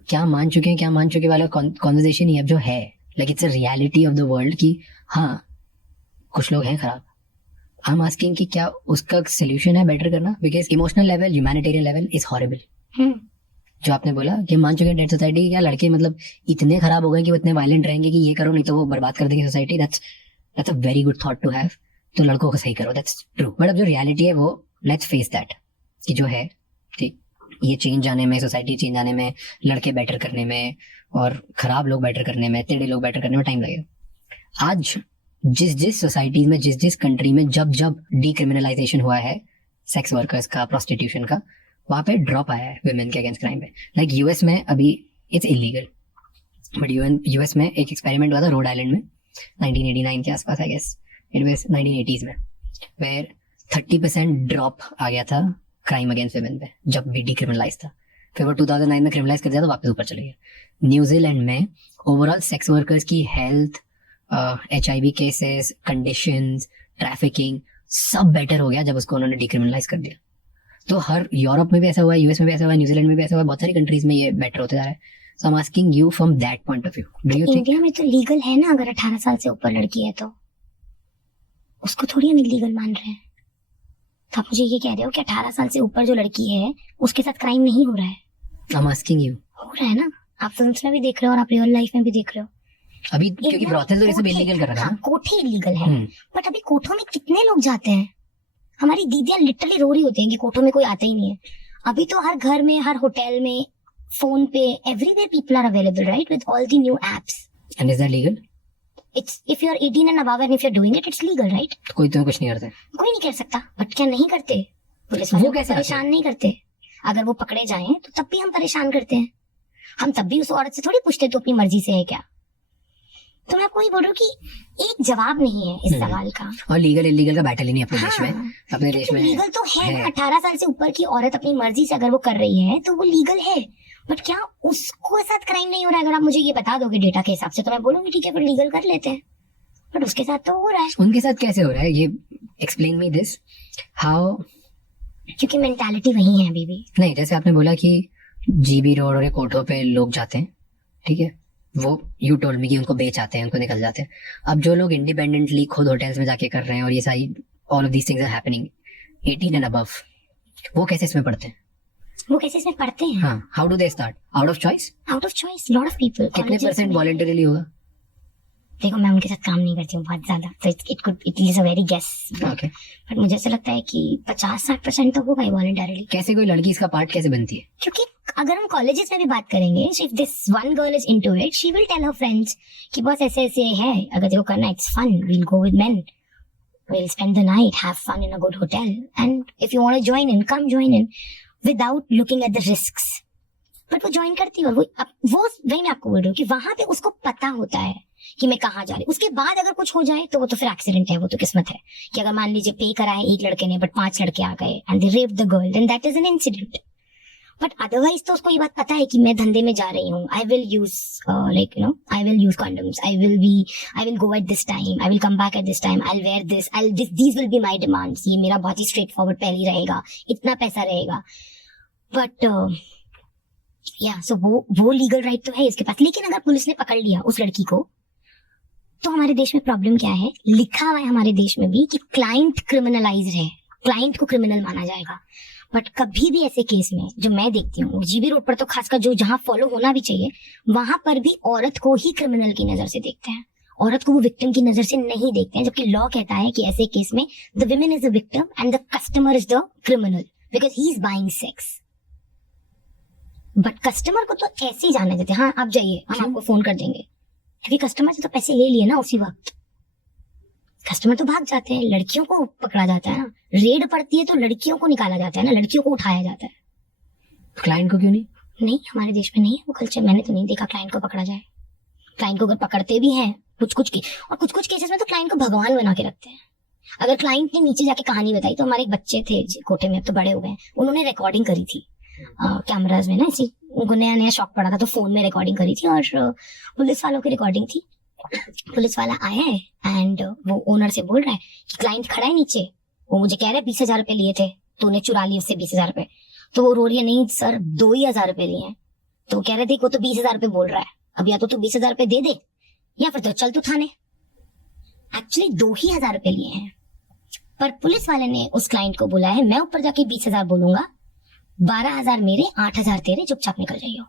क्या मान चुके हैं, क्या मान चुके वाला कॉन्वर्सेशन ही अब जो है, like it's a reality of the world कि हाँ कुछ लोग हैं खराब। आई एम आस्किंग कि क्या उसका सोल्यूशन है बेटर करना? Because emotional level, humanitarian level is horrible. जो आपने बोला कि मान चुके हैं डेड सोसाइटी, या लड़के मतलब इतने खराब हो गए कि वो इतने वायलेंट रहेंगे कि ये करो नहीं तो वो बर्बाद कर देंगे society. That's a very good thought to have. तो लड़कों को सही करो, दैट्स ट्रू। बट अब जो रियलिटी है वो लेट्स फेस दैट कि जो है ठीक, ये चेंज आने में, सोसाइटी चेंज आने में, लड़के बेटर करने में और खराब लोग बेटर करने में, टेढ़े लोग बेटर करने में टाइम लगेगा। आज जिस सोसाइटी में, जिस कंट्री में जब डीक्रिमिनलाइजेशन हुआ है सेक्स वर्कर्स का, प्रोस्टिट्यूशन का, वहां पे ड्रॉप आया है वुमेन के अगेंस्ट क्राइम पे। लाइक यूएस में अभी इट्स इलीगल, बट यूएस में एक एक्सपेरिमेंट हुआ था रोड आइलैंड में 1989 के आसपास, I guess it was 1980s में, वेयर 30% ड्रॉप आ गया था क्राइम अगेंस्ट वुमेन पे जब भी डीक्रिमिनलाइज था। फिर वो 2009 में क्रिमिनलाइज कर दिया तो वापस ऊपर चले गया। न्यूजीलैंड में ओवरऑल सेक्स वर्कर्स की health, HIV cases, conditions, trafficking सब बेटर हो गया जब उसको उन्होंने डीक्रिमिनलाइज कर दिया। तो हर यूरोप में भी ऐसा हुआ है, यूएस में भी ऐसा हुआ है, न्यूजीलैंड में भी ऐसा हुआ है, बहुत सारी कंट्रीज में ये बेटर होते जा रहा है। So I am asking you from that point of view, do you think India में तो लीगल है ना? अगर 18 साल से ऊपर लड़की है तो उसको थोड़ी हम इलीगल मान रहे हैं। तो आप मुझे ये कह रहे हो कि 18 साल से ऊपर जो लड़की है उसके साथ क्राइम नहीं हो रहा है? आई एम आस्किंग यू। हो रहा है ना, आप फिल्म्स में भी देख रहे हो और आप रियल लाइफ में भी देख रहे हो। अभी क्योंकि ब्रॉथल तो ये सब इलीगल कर रहा है ना, कोठे इलीगल है, बट अभी कोठों में कितने लोग जाते हैं? हमारी दीदियां लिटरली रो रही होती हैं कि कोठों में कोई आता ही नहीं है। अभी तो हर घर में, हर होटल में, फोन पे, everywhere people are available, right, with all the new apps. And is that legal? It's if you're 18 and above and if you're doing it, it's legal, right? कोई तो कुछ नहीं करता, कोई नहीं कर सकता, बट क्या नहीं करते? पुलिस वाले परेशान नहीं करते? अगर वो पकड़े जाएं तो तब भी हम परेशान करते हैं। हम तब भी उस औरत से थोड़ी पूछते तो अपनी मर्जी से है क्या? तो मैं आपको ये बोल रही हूँ कि एक जवाब नहीं है इस सवाल का। और लीगल इलीगल का बैटल ही नहीं अपने देश में। अपने देश में लीगल तो है ना, 18 साल से ऊपर की औरत अपनी मर्जी से अगर वो कर रही है तो वो लीगल है, बट क्या उसको साथ क्राइम नहीं हो रहा है? अगर आप मुझे ये बता दोगे डेटा के हिसाब से तो मैं बोलूंगी ठीक है फिर लीगल कर लेते हैं, बट उसके साथ तो हो रहा है। उनके साथ कैसे हो रहा है? ये एक्सप्लेन मी दिस हाउ। क्योंकि मेंटालिटी वही है अभी भी। नहीं, जैसे आपने बोला कि जीबी रोड और कोठों पे लोग जाते हैं, ठीक है, वो यू टोल्ड मी कि उनको बेच आते हैं, उनको निकल जाते हैं। अब जो लोग इंडिपेंडेंटली खुद होटल्स में जाके कर रहे हैं और ये सारी all of these things are happening 18 and above, वो कैसे इसमें पढ़ते हैं? वो कैसे इसमें पढ़ते हैं? हाँ, how do they start? Out of choice? Out of choice, lot of people. कितने परसेंट वॉलंटरीली होगा? देखो मैं उनके साथ काम नहीं करती हूँ बहुत ज्यादा, तो it is a very guess, but मुझे ऐसा लगता है कि 50-60% तो होगा ही वॉलंटरीली। कैसे कोई लड़की इसका पार्ट कैसे बनती है? क्योंकि अगर हम कॉलेजेस में भी बात करेंगे, if this one girl is into it, she will tell her friends कि बस ऐसे ऐसे है, अगर देखो करना, it's fun, we'll go with men, we'll spend the night, have fun in a good hotel, and if you want to join in, come join in without looking at the risks. But वो join करती है और वो वही मैं आपको बोल रही हूँ कि वहां पे उसको पता होता है कि मैं कहाँ जा रही हूँ। उसके बाद अगर कुछ हो जाए तो वो तो फिर एक्सीडेंट है, वो तो किस्मत है कि अगर मान लीजिए पे करा है एक लड़के ने बट 5 लड़के आ गए and they rape the girl, then that is an incident. But otherwise तो उसको ये बात पता है कि मैं धंधे में जा रही हूँ, I will use like you know, I will use condoms, I will go at this time, I will come back at this time, I will where this, these will be my demands, ये मेरा बहुत ही straight forward पहले रहेगा, इतना पैसा रहेगा। But या सो वो लीगल राइट तो है इसके पास। लेकिन अगर पुलिस ने पकड़ लिया उस लड़की को, तो हमारे देश में प्रॉब्लम क्या है? लिखा हुआ है हमारे देश में भी कि क्लाइंट क्रिमिनलाइज्ड है, क्लाइंट को क्रिमिनल माना जाएगा। बट कभी भी ऐसे केस में जो मैं देखती हूँ जीबी रोड पर, तो खासकर जो जहाँ फॉलो होना भी चाहिए, वहां पर भी औरत को ही क्रिमिनल की नजर से देखते हैं, औरत को वो विक्टिम की नजर से नहीं देखते हैं, जबकि लॉ कहता है कि ऐसे केस में the women is the victim and the customer is the criminal because he is buying sex. But customer को तो ऐसे ही जाने देते हैं, हाँ आप जाइए, हम आपको फोन कर देंगे, क्योंकि कस्टमर से तो पैसे ले लिए ना उसी वक्त। कस्टमर तो भाग जाते हैं, लड़कियों को पकड़ा जाता है ना, रेड पड़ती है तो लड़कियों को निकाला जाता है ना, लड़कियों को उठाया जाता है। क्लाइंट को क्यों नहीं? नहीं, हमारे देश में नहीं है वो कल्चर। मैंने तो नहीं देखा क्लाइंट को पकड़ा जाए। क्लाइंट को अगर पकड़ते भी हैं कुछ कुछ केसेस में तो क्लाइंट को भगवान बना के रखते हैं। अगर क्लाइंट ने नीचे जाके कहानी बताई, तो हमारे एक बच्चे थे कोटे में, अब तो बड़े हो गए, उन्होंने रिकॉर्डिंग करी थी कैमराज में ना, ऐसी उनको नया नया शौक पड़ा था तो फोन में रिकॉर्डिंग करी थी, और पुलिस वालों की रिकॉर्डिंग थी। पुलिस वाला आया है एंड वो ओनर से बोल रहा है कि क्लाइंट खड़ा है नीचे, वो मुझे कह रहा है 20,000 रुपए लिए थे, तूने चुरा लिए उससे 20,000 रुपए। तो वो रो रही है, नहीं सर 2,000 रुपए लिए हैं। तो वो कह रहे थे वो तो 20,000 रुपए बोल रहा है, अब या तो तू 20,000 रुपए दे दे या फिर तो चल तू थाने। एक्चुअली 2,000 रुपए लिए हैं, पर पुलिस वाले ने उस क्लाइंट को बोला है मैं ऊपर जाके 20,000 बोलूंगा, 12,000 मेरे, 8,000 तेरे, चुपचाप निकल जाइए।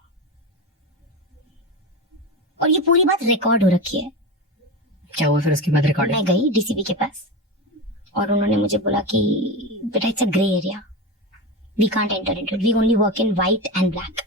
और ये पूरी बात रिकॉर्ड हो रखी है। क्या हुआ फिर उसके बाद रिकॉर्डिंग? मैं गई डीसीपी के पास और उन्होंने मुझे बोला कि बेटा it's a grey area, we can't enter into it, we only work in white and black,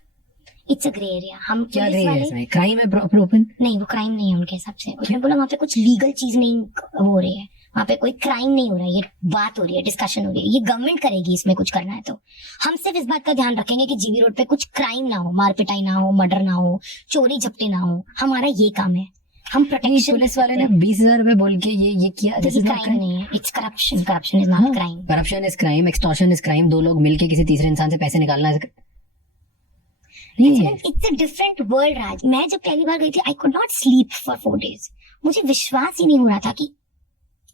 it's a grey area. हम क्या ग्रे एरिया है? क्राइम है प्रॉपर ओपन? नहीं, वो क्राइम नहीं है उनके हिसाब से। उसने बोला वहाँ पे कुछ लीगल चीज नहीं हो रही है, वहाँ पे कोई क्राइम नहीं हो रहा है, ये बात हो रही है, डिस्कशन हो रही है, ये गवर्नमेंट करेगी इसमें कुछ करना है तो। हम सिर्फ इस बात का ध्यान रखेंगे कि जीबी रोड पे कुछ क्राइम ना हो, मारपिटाई ना हो, मर्डर ना हो, चोरी झपटे ना हो, हमारा ये काम है। हम प्रोटेक्शन। पुलिस वाले ने 20,000 रुपए बोल के ये किया, दिस इज क्राइम नहीं है, it's corruption. Corruption is not crime. Corruption is crime, extortion is crime, दो लोग मिलके किसी तीसरे इंसान से पैसे निकालना नहीं है। इट्स अ डिफरेंट वर्ल्ड राज। मैं जब पहली बार गई थी I could not sleep for 4 days। मुझे विश्वास ही नहीं हो रहा था कि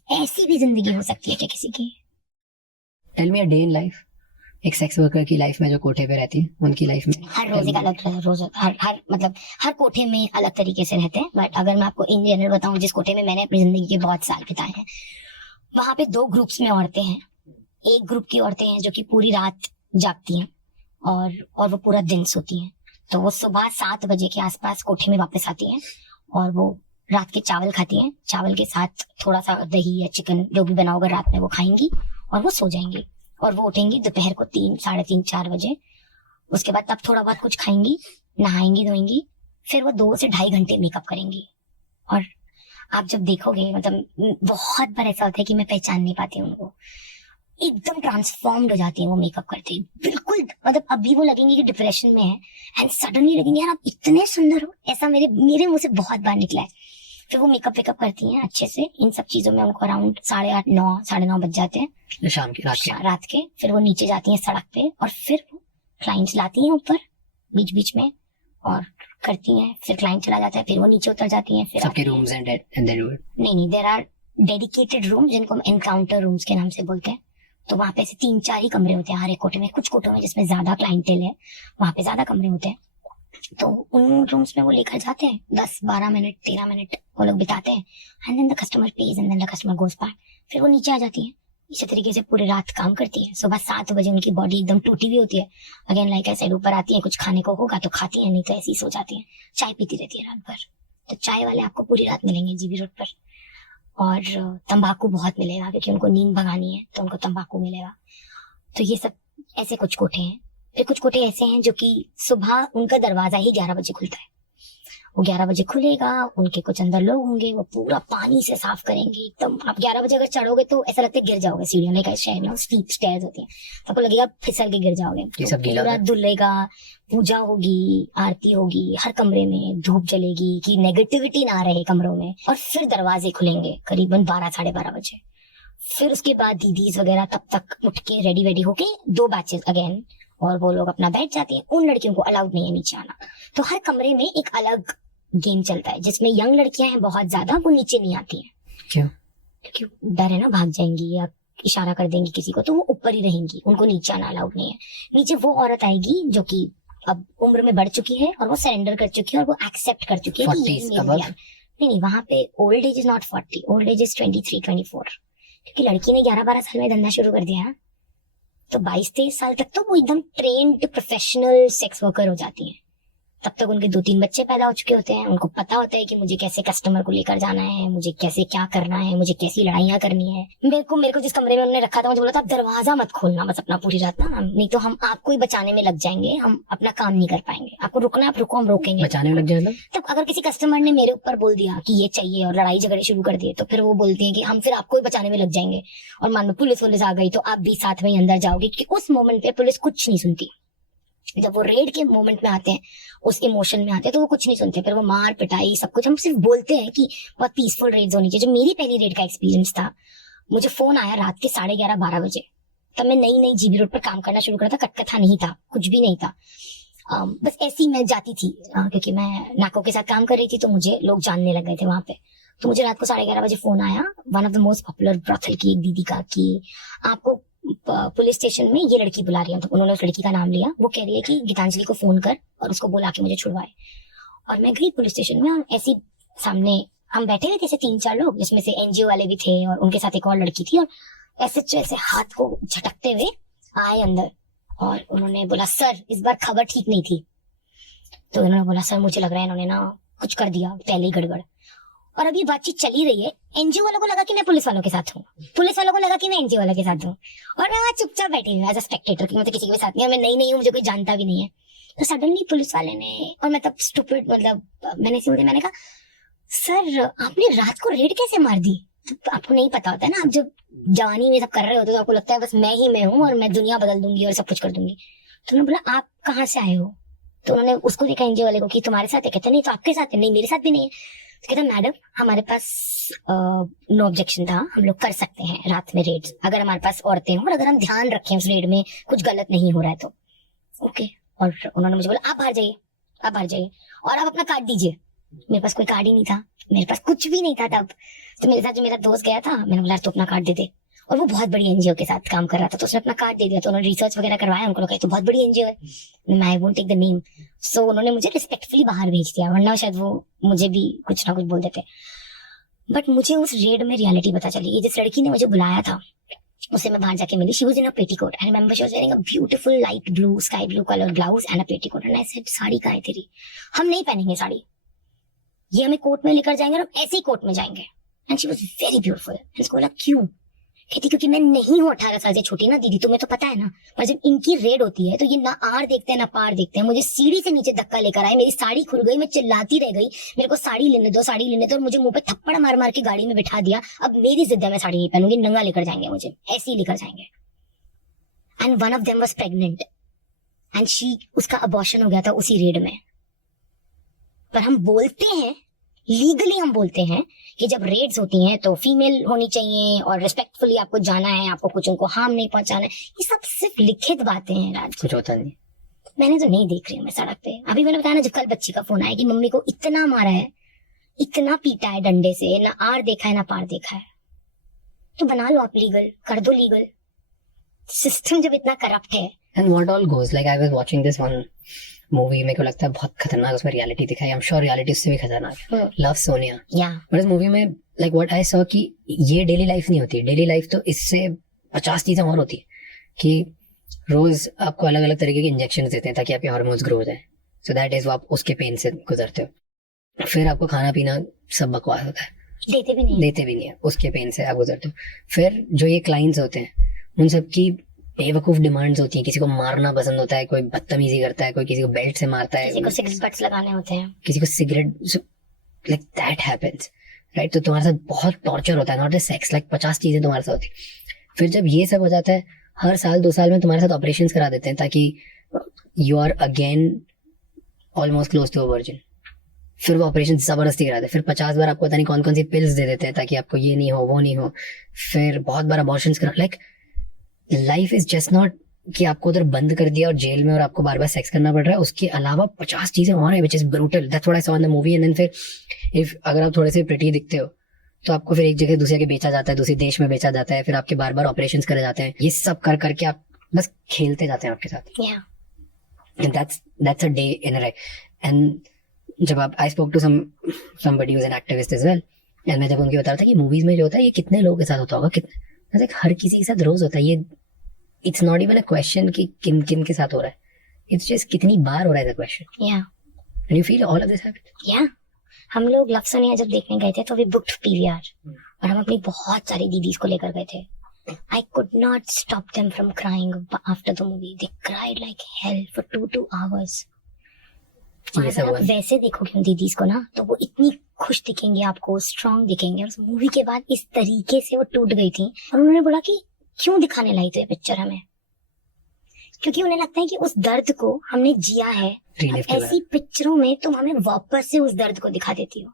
ऐसी भी जिंदगी हो सकती है क्या किसी की। Tell me a day in life, एक सेक्स वर्कर की लाइफ में जो कोठे पे रहती है, उनकी लाइफ में हर रोज एक अलग रोज, हर मतलब हर कोठे में अलग तरीके से रहते हैं। बट अगर मैं आपको इन जनरल बताऊं, जिस कोठे में मैंने अपनी जिंदगी के बहुत साल बिताए हैं, वहां पे 2 ग्रुप्स में औरतें हैं। एक ग्रुप की औरतें हैं जो कि पूरी रात जागती हैं और वो पूरा दिन सोती हैं। तो वो सुबह 7 बजे के आसपास कोठे में वापस आती हैं और वो रात के चावल खाती हैं, चावल के साथ थोड़ा सा दही या चिकन जो भी बना होगा रात में वो खाएंगी और वो सो जाएंगी। और वो उठेंगी दोपहर को 3, साढ़े 3, 4 बजे। उसके बाद तब थोड़ा बहुत कुछ खाएंगी, नहाएंगी धोएंगी, फिर वो 2 से 2.5 घंटे मेकअप करेंगी। और आप जब देखोगे, मतलब बहुत बार ऐसा होता है कि मैं पहचान नहीं पाती हूँ उनको, एकदम ट्रांसफॉर्म्ड हो जाती है वो मेकअप करते ही, बिल्कुल। मतलब अभी वो लगेंगे कि डिप्रेशन में है एंड सडनली लगेंगे यार आप इतने सुंदर हो। ऐसा मेरे मुंह से बहुत बार निकला है। फिर वो मेकअप वेकअप करती हैं अच्छे से। इन सब चीजों में उनको अराउंड 8:30, 9, 9:30 बज जाते हैं शाम के, रात के। फिर वो नीचे जाती हैं सड़क पे और फिर वो क्लाइंट्स लाती हैं ऊपर बीच बीच में और करती हैं। फिर क्लाइंट चला जाता है, फिर वो नीचे उतर जाती हैं। फिर सबके rooms and they do it? नहीं, देयर आर डेडिकेटेड रूम जिनको हम एनकाउंटर रूम्स के नाम से बोलते हैं। तो वहां पे ऐसे 3-4 ही कमरे होते हैं हर एक कोठे में। कुछ कोठों में जिसमें ज्यादा क्लाइंटेल है वहां पे ज्यादा कमरे होते हैं, तो उन रूम्स में वो लेकर जाते हैं। 10-12 मिनट 13 मिनट वो लोग बिताते हैं and then the customer pays and then the customer goes back. फिर वो नीचे आ जाती है। इसी तरीके से पूरी रात काम करती है। सुबह 7 बजे उनकी बॉडी एकदम टूटी हुई होती है। अगेन लाइक आई सेड, ऊपर आती है, कुछ खाने को होगा तो खाती है, नहीं तो ऐसे ही सो जाती है। चाय पीती रहती है रात भर। तो चाय वाले आपको पूरी रात मिलेंगे जीबी रोड पर। और तंबाकू बहुत मिलेगा क्योंकि उनको नींद भगानी है तो उनको तंबाकू मिलेगा। तो ये सब ऐसे कुछ कोठे हैं। फिर कुछ कोठे ऐसे हैं जो कि सुबह उनका दरवाजा ही 11 बजे खुलता है। वो 11 बजे खुलेगा, उनके कुछ अंदर लोग होंगे, वो पूरा पानी से साफ करेंगे एकदम। आप 11 बजे अगर चढ़ोगे तो ऐसा लगता है गिर जाओगे सीढ़ियों, लाइक शहर में स्टीप स्टेयर्स होती हैं, तो आपको लगेगा फिसल के गिर जाओगे। तो पूरा धुलेगा, पूजा होगी, आरती होगी, हर कमरे में धूप जलेगी कि नेगेटिविटी ना रहे कमरों में। और फिर दरवाजे खुलेंगे करीबन 12, 12:30 बजे। फिर उसके बाद दीदीज वगैरह तब तक उठ के रेडी होके 2 बैचेस अगेन, और वो लोग अपना बैठ जाते हैं। उन लड़कियों को अलाउड नहीं है नीचे आना। तो हर कमरे में एक अलग गेम चलता है जिसमें यंग लड़कियां हैं बहुत ज्यादा, वो नीचे नहीं आती हैं। क्यों? क्योंकि डर है ना, भाग जाएंगी या इशारा कर देंगी किसी को, तो वो ऊपर ही रहेंगी, उनको नीचे आना अलाउड नहीं है। नीचे वो औरत आएगी जो कि अब उम्र में बढ़ चुकी है और वो सरेंडर कर चुकी है और वो एक्सेप्ट कर चुकी है कि ये मेरी ध्यान। नहीं, वहां पे old age is not 40, old age is 23, 24। क्योंकि लड़की ने 11-12 साल में धंधा शुरू कर दिया, तो 22-23 साल तक तो वो एकदम ट्रेन्ड प्रोफेशनल सेक्स वर्कर हो जाती हैं। तब तक उनके 2-3 बच्चे पैदा हो चुके होते हैं, उनको पता होता है कि मुझे कैसे कस्टमर को लेकर जाना है, मुझे कैसे क्या करना है, मुझे कैसी लड़ाइयाँ करनी है। मेरे को जिस कमरे में उन्होंने रखा था, मुझे बोला था दरवाजा मत खोलना बस अपना पूरी रात ना, नहीं तो हम आपको ही बचाने में लग जाएंगे, हम अपना काम नहीं कर पाएंगे, आपको रुकना है आप रुको, हम रोकेंगे। बचाने में लग जाए तब अगर किसी कस्टमर ने मेरे ऊपर बोल दिया कि ये चाहिए और लड़ाई झगड़े शुरू कर दिए, तो फिर वो बोलती है कि हम फिर आपको ही बचाने में लग जाएंगे, और मान लो पुलिस आ गई तो आप भी साथ में ही अंदर जाओगे, क्योंकि उस मोमेंट पे पुलिस कुछ नहीं सुनती। जब वो रेड के मोमेंट में आते हैं, उस इमोशन में आते हैं, तो वो कुछ नहीं सुनते, फिर वो मार पिटाई सब कुछ। हम सिर्फ बोलते हैं कि बहुत पीसफुल रेड्स होनी चाहिए। जो मेरी पहली रेड का एक्सपीरियंस था, मुझे फोन आया रात के 11:30-12 बजे। तब मैं नई जीबी रोड पर काम करना शुरू करा था, कटकथा नहीं था, कुछ भी नहीं था। बस ऐसी मैं जाती थी, क्योंकि मैं नाको के साथ काम कर रही थी, तो मुझे लोग जानने लग गए थे वहां पे। तो मुझे रात को 11:30 बजे फोन आया one of the most popular brothel की एक दीदी का, कि आपको पुलिस स्टेशन में ये लड़की बुला रही है। तो उन्होंने उस लड़की का नाम लिया। वो कह रही है कि गीतांजलि को फोन कर और उसको बोला कि मुझे छुड़वाए। और मैं गई पुलिस स्टेशन में, और ऐसी सामने हम बैठे हुए थे ऐसे 3-4 लोग, जिसमें से एनजीओ वाले भी थे और उनके साथ एक और लड़की थी, और ऐसे हाथ को झटकते हुए आए अंदर, और उन्होंने बोला सर इस बार खबर ठीक नहीं थी। तो उन्होंने बोला सर मुझे लग रहा है इन्होंने ना कुछ कर दिया, पहले ही गड़बड़। और अभी बातचीत चली रही है, एनजीओ वालों को लगा कि मैं पुलिस वालों के साथ हूँ, पुलिस वालों को लगा कि मैं एनजीओ वालों के साथ हूँ, और मैं वहां चुपचाप बैठी हूँ एज अ स्पेक्टेटर, कि मतलब किसी के साथ नहीं, मैं नई हूँ, मुझे कोई जानता भी नहीं है। तो सडनली पुलिस वाले ने, और मैं तब स्टूपिड, मतलब मैंने कहा सर आपने रात को रेड कैसे मार दी? तो आपको नहीं पता होता है ना, आप जब जवानी में सब कर रहे होते हो तो आपको लगता है बस मैं ही मैं हूँ और मैं दुनिया बदल दूंगी और सब कुछ कर दूंगी। तो उन्होंने बोला आप कहाँ से आए हो? तो उन्होंने उसको देखा एनजीओ वाले को कि तुम्हारे साथ है। कहते नहीं तो आपके साथ है। नहीं मेरे साथ भी नहीं है। तो कहता मैडम हमारे पास नो ऑब्जेक्शन था, हम लोग कर सकते हैं रात में रेड, अगर हमारे पास औरतें हों और अगर हम ध्यान रखें उस रेड में कुछ गलत नहीं हो रहा है तो। ओके। और उन्होंने मुझे बोला आप बाहर जाइए, आप बाहर जाइए और आप अपना कार्ड दीजिए। मेरे पास कोई कार्ड ही नहीं था, मेरे पास कुछ भी नहीं था तब। तो मेरे साथ जो मेरा दोस्त गया था, मैंने बोला तो अपना कार्ड दे दे, और वो बहुत बड़ी एनजीओ के साथ काम कर रहा था, तो उसने अपना कार्ड दे दिया। तो उन्होंने रिसर्च वगैरह करवाया, उनको लगा तो बहुत बड़ी एनजीओ है, I won't take the name. So उन्होंने मुझे रिस्पेक्टफुली बाहर भेज दिया, वरना शायद वो मुझे भी कुछ ना कुछ बोल देते। बट मुझे उस रेड में रियलिटी पता चली। ये जिस लड़की ने मुझे बुलाया था उसे मैं बाहर जाके मिली। She was in a petticoat, I remember she was wearing a beautiful light blue sky blue colour blouse and a petticoat, and I said sari कहाँ है तेरी? हम नहीं पहनेंगे साड़ी, ये हमें कोर्ट में लेकर जाएंगे और हम ऐसे ही कोर्ट में जाएंगे। And she was very beautiful. इसको बोला क्यों? कहती क्योंकि मैं नहीं हूँ 18 साल से छोटी ना दीदी, तुम्हें तो पता है ना, पर जब इनकी रेड होती है तो ये ना आर देखते हैं ना पार देखते हैं। मुझे सीढ़ी से नीचे धक्का लेकर आए, मेरी साड़ी खुल गई, मैं चिल्लाती रह गई मेरे को साड़ी लेने दो, साड़ी लेने दो, और मुझे मुंह पे थप्पड़ मार मार के गाड़ी में बिठा दिया। अब मेरी जिद है, मैं साड़ी नहीं पहनूंगी, नंगा लेकर जाएंगे मुझे, ऐसे ही लेकर जाएंगे। And one of them was pregnant and she, उसका अबॉर्शन हो गया था उसी रेड में। पर हम बोलते हैं, लीगली हम बोलते हैं कि जब रेड्स होती हैं तो फीमेल होनी चाहिए और रिस्पेक्टफुली आपको जाना है, आपको कुछ उनको हार्म नहीं पहुंचाना है। ये सब सिर्फ लिखित बातें हैं राज, कुछ होता नहीं। मैंने तो नहीं देख रही हूँ मैं सड़क पे। अभी मैंने बताया ना, जब कल बच्ची का फोन आया कि मम्मी को इतना मारा है, इतना पीटा है डंडे से, ना आर देखा है ना पार देखा है। तो बना लो आप लीगल, कर दो लीगल। सिस्टम जब इतना करप्ट है। And what all goes like, I was watching this one movie, मेरे को लगता है बहुत खतरनाक उसमें रियलिटी दिखाई। आई एम श्योर रियलिटी उससे भी खतरनाक है। लव सोनिया। बट इस मूवी में लाइक व्हाट आई सॉ कि ये डेली लाइफ नहीं होती। डेली लाइफ तो इससे 50 चीजें और होती है कि रोज आपको अलग अलग तरीके के इंजेक्शन देते हैं ताकि आपके हार्मोन्स ग्रो हो जाए, सो दैट इज वो आप उसके पेन से गुजरते हो। फिर आपको खाना पीना सब बकवास होता है, देते भी नहीं है, उसके पेन से आप गुजरते हो। फिर जो ये क्लाइंट्स होते हैं उन सबकी बेवकूफ डिमांड्स होती हैं। किसी को मारना पसंद होता है, कोई बदतमीजी करता है, कोई किसी को बेल्ट से मारता है, किसी को सिगरेट लगाने होते हैं, किसी को cigarette, like that happens, right? तो तुम्हारे साथ बहुत टॉर्चर होता है, नॉट जस्ट सेक्स, लाइक 50 चीजें तुम्हारे साथ होती है। फिर जब ये सब हो जाता है, हर साल 2 साल में तुम्हारे साथ ऑपरेशन करा देते हैं ताकि you are again almost close to a virgin. फिर वो ऑपरेशन जबरदस्ती कराते हैं, फिर 50 बार आपको पता नहीं कौन कौन सी पिल्स दे देते हैं ताकि आपको ये नहीं हो वो नहीं हो। फिर बहुत बार अबॉर्शंस करा, like life is just not कि आपको उधर बंद कर दिया और जेल में और आपको बार बार सेक्स करना पड़ रहा है, उसके अलावा 50 चीजें और है which is brutal. That's what I saw in the movie. And then फिर इफ अगर आप थोड़े से प्रिटी दिखते हो तो आपको फिर एक जगह दूसरे के बेचा जाता है, दूसरे देश में बेचा जाता है, फिर आपके बार बार ऑपरेशंस करे जाते हैं। ये सब कर करके आप बस खेलते जाते हैं आपके साथ। And that's a day in a life. And जब आप, I spoke to somebody who is an activist as well, and मैं जब उनकी बता रहा था कि मूवीज में जो होता है ये कितने लोगों के साथ होता होगा, कितने, हर किसी के साथ रोज होता है, ये it's not even a question कि किन किन के साथ हो रहा है, इट्स जस्ट कितनी बार हो रहा है द क्वेश्चन। या and you feel all of this happens. या हम लोग लव सोनिया जब देखने गए थे तो वी बुक्ड पीवीआर और हम अपनी बहुत सारी दीदीज को लेकर गए थे। I could not stop them from crying after the movie. They cried like hell for 2 hours. और अगर आप वैसे देखोगे उन दीदीज को ना तो वो इतनी खुश दिखेंगे आपको, स्ट्रांग दिखेंगे। और उस मूवी के बाद इस तरीके से वो टूट गई थी और उन्होंने बोला कि क्यों दिखाने लाई तो ये पिक्चर हमें, क्योंकि उन्हें लगता है कि उस दर्द को हमने जिया है, ऐसी पिक्चरों में तुम हमें वापस से उस दर्द को दिखा देती हो।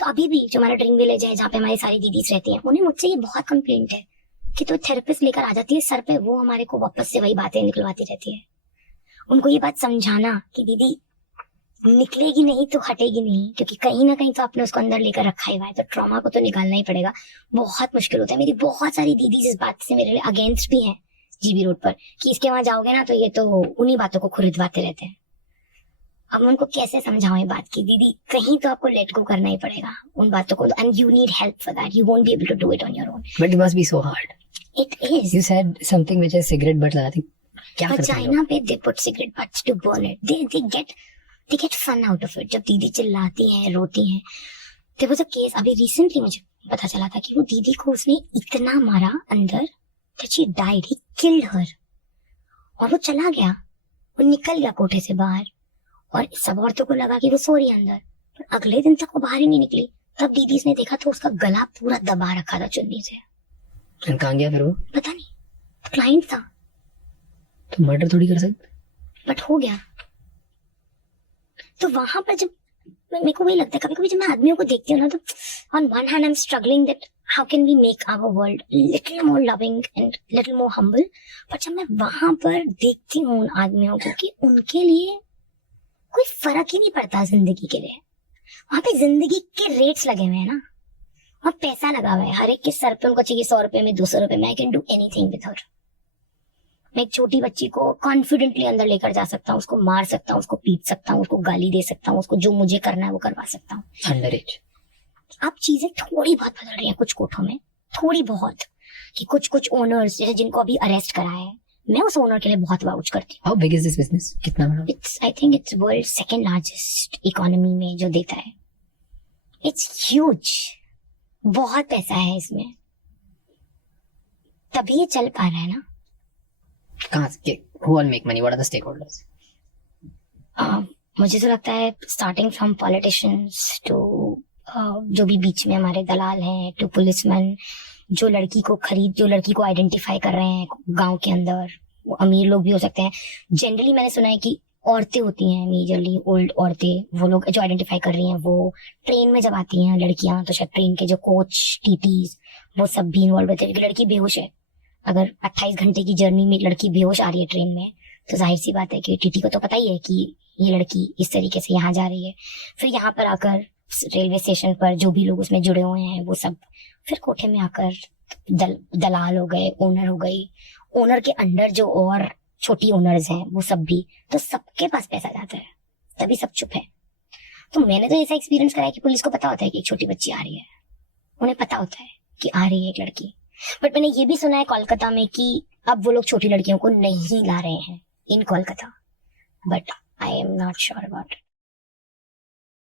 तो अभी भी जो हमारा ड्रीम विलेज है जहाँ पे हमारी सारी दीदीज रहती हैं, उन्हें मुझसे ये बहुत कंप्लेंट है कि तो थेरेपिस्ट लेकर आ जाती है सर पे, वो हमारे को वापस से वही बातें निकलवाती रहती है। उनको ये बात समझाना कि दीदी निकलेगी नहीं तो हटेगी नहीं, क्योंकि कहीं ना कहीं तो आपने उसको अंदर लेकर रखा ही हुआ है, तो ट्रॉमा को तो निकालना ही पड़ेगा। बहुत मुश्किल होता है। मेरी बहुत सारी दीदी इस बात से मेरे लिए अगेंस्ट भी हैं जीबी रोड पर कि इसके वहां जाओगे ना तो ये तो उन्हीं बातों को खुरिदवाते रहते हैं। अब उनको कैसे समझाऊं ये बात की दीदी कहीं तो आपको लेट गो करना ही पड़ेगा उन बातों को, and you need help for that. You won't be able to do it on your own. But it must be so hard. It is. You said something which is cigarette butt लगाती, क्या करते हैं China पे they put cigarette butts to burn it. They get fun out of it. जब दीदी चिल्लाती हैं, रोती हैं। There was a case अभी recently मुझे पता चला था कि वो दीदी को उसने इतना मारा अंदर that she died. He killed her. और वो चला गया, वो निकल गया कोठे से बाहर और सब औरतों को लगा कि वो सो रही है अंदर, पर अगले दिन तक वो बाहर ही नहीं निकली। तब दीदी ने देखा तो उसका गला पूरा दबा रखा था चुन्नी से। कहाँ गया फिर वो? पता नहीं, क्लाइंट था। तो मर्डर थोड़ी कर सकते, बट हो गया। तो वहां पर जब मेरे को वही लगता है, कभी कभी जब मैं आदमियों को देखती हूँ ना, तो on one hand I am struggling that how can we make our world little more loving and little more humble. But जब मैं वहां पर देखती हूँ उन आदमियों को कि उनके लिए कोई फर्क ही नहीं पड़ता जिंदगी के लिए, वहां पे जिंदगी के रेट्स लगे हुए हैं ना, और पैसा लगा हुआ है हर एक के सर पे। उनको चाहिए 100 रुपए में, 200 रुपए में। I can do anything with her. मैं एक छोटी बच्ची को कॉन्फिडेंटली अंदर लेकर जा सकता हूँ, उसको मार सकता हूँ, उसको पीट सकता हूँ, उसको गाली दे सकता हूँ, उसको जो मुझे करना है वो करवा सकता हूँ। अंडरएज। अब चीजें थोड़ी बहुत बदल रही हैं कुछ कोठों में, थोड़ी बहुत, कि कुछ ओनर्स जैसे जिनको अभी अरेस्ट करा है, मैं उस ओनर के लिए बहुत वाउच करती हूँ। How big is this business? कितना बड़ा? It's I think it's world second largest economy में जो देता है। इट्स ह्यूज, बहुत पैसा है इसमें, तभी ये चल पा रहा है ना। कहाँ से? Who all make money? What are the stakeholders? मुझे तो लगता है स्टार्टिंग फ्रॉम पॉलिटिशियंस टू जो भी बीच में हमारे दलाल हैं, टू पुलिसमैन जो लड़की को आइडेंटिफाई कर रहे हैं गांव के अंदर। वो अमीर लोग भी हो सकते हैं। जनरली मैंने सुना है कि औरतें होती हैं, मेजरली ओल्ड औरतें, वो लोग जो आइडेंटिफाई कर रही हैं। वो ट्रेन में जब आती हैं लड़कियां तो शायद ट्रेन के जो कोच, टीटीज, वो सब भी इन्वॉल्व होते हैं, क्योंकि लड़की बेहोश है। अगर 28 घंटे की जर्नी में लड़की बेहोश आ रही है ट्रेन में, तो जाहिर सी बात है कि टीटी को तो पता ही है कि ये लड़की इस तरीके से यहाँ जा रही है। फिर यहाँ पर आकर रेलवे स्टेशन पर जो भी लोग उसमें जुड़े हुए हैं वो सब, फिर कोठे में आकर दलाल हो गए, ओनर हो गई, ओनर के अंडर जो और छोटी ओनर्स हैं वो सब भी, तो सबके पास पैसा जाता है, तभी सब चुप है। तो मैंने तो ऐसा एक्सपीरियंस करा है कि पुलिस को पता होता है कि एक छोटी बच्ची आ रही है, उन्हें पता होता है कि आ रही है एक लड़की। बट मैंने ये भी सुना है कोलकाता में कि अब वो लोग छोटी लड़कियों को नहीं ला रहे हैं in Kolkata, but I am not sure about it.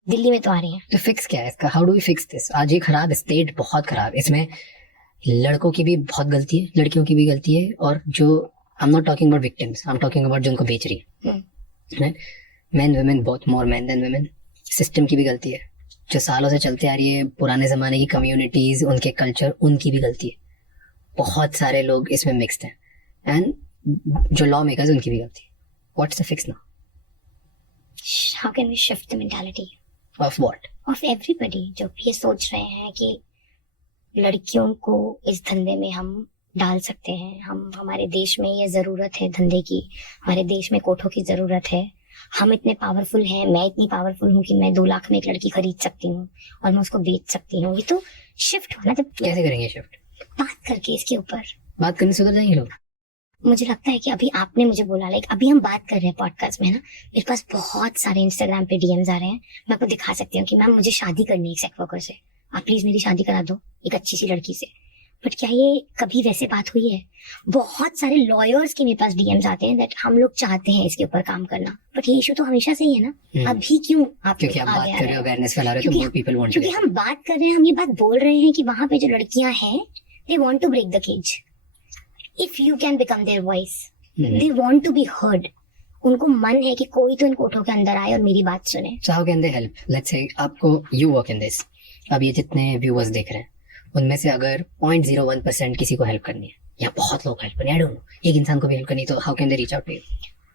Delhi में तो आ रही है। तो फिक्स क्या है इसका? How do we fix this? आज ये खराब स्टेट, बहुत खराब। इसमें लड़कों की भी बहुत गलती है, लड़कियों की भी गलती है, और जो आई am not talking about victims, I am talking about जो उनको बेच रही है, मेन वुमेन, बोथ मोर मेन देन वुमेन। सिस्टम की भी गलती है, जो सालों से चलते आ रही है, पुराने जमाने की कम्युनिटीज, उनके कल्चर, उनकी भी गलती है। बहुत सारे लोग इसमें मिक्स्ड हैं, एंड जो लॉ मेकर्स उनकी भी गलती है। What's the fix now? How can we shift the mentality of what? Of everybody, जो ये सोच रहे हैं कि लड़कियों को इस धंधे में हम डाल सकते हैं। हमारे देश में ये जरूरत है धंधे की, हमारे देश में कोठों की जरूरत है। हम इतने पावरफुल हैं, मैं इतनी पावरफुल हूँ कि मैं 2 लाख में एक लड़की खरीद सकती हूँ और मैं उसको बेच सकती हूँ। ये तो शिफ्ट होना। जब कैसे करेंगे शिफ्ट? बात करके इसके ऊपर बात करने से उधर जाएंगे लोग। मुझे लगता है कि अभी आपने मुझे बोला, लाइक अभी हम बात कर रहे हैं पॉडकास्ट में ना, मेरे पास बहुत सारे इंस्टाग्राम पे डीएम्स आ रहे हैं। मैं आपको दिखा सकती हूँ कि मैम मुझे शादी करनी है एक सेक्स वर्कर से, आप प्लीज मेरी शादी करा दो एक अच्छी सी लड़की से। बट क्या ये कभी वैसे बात हुई है? बहुत सारे लॉयर्स के मेरे पास डीएम्स आते हैं दैट हम लोग चाहते हैं इसके ऊपर काम करना, बट ये इशू तो हमेशा से ही है ना, अभी क्यों आप क्योंकि आप बात कर रहे हो, अवेयरनेस फैला रहे हो, तो मोर पीपल वांट टू। क्योंकि हम बात कर रहे हैं, हम ये बात बोल रहे हैं कि वहां पे जो लड़कियां हैं they want to break the cage. If you can become their voice, they want to be heard. उनको मन है कि कोई तो इन कोठों के अंदर आए और मेरी बात सुने। So how can they help? Let's say आपको यू वर्क इन दिस, अब ये जितने व्यूअर्स देख रहे हैं उनमें से अगर 0.01% किसी को हेल्प करनी है या बहुत लोग हेल्प करनी है, आई डोंट नो, एक इंसान को भी हेल्प करनी है, तो how can they reach out to you?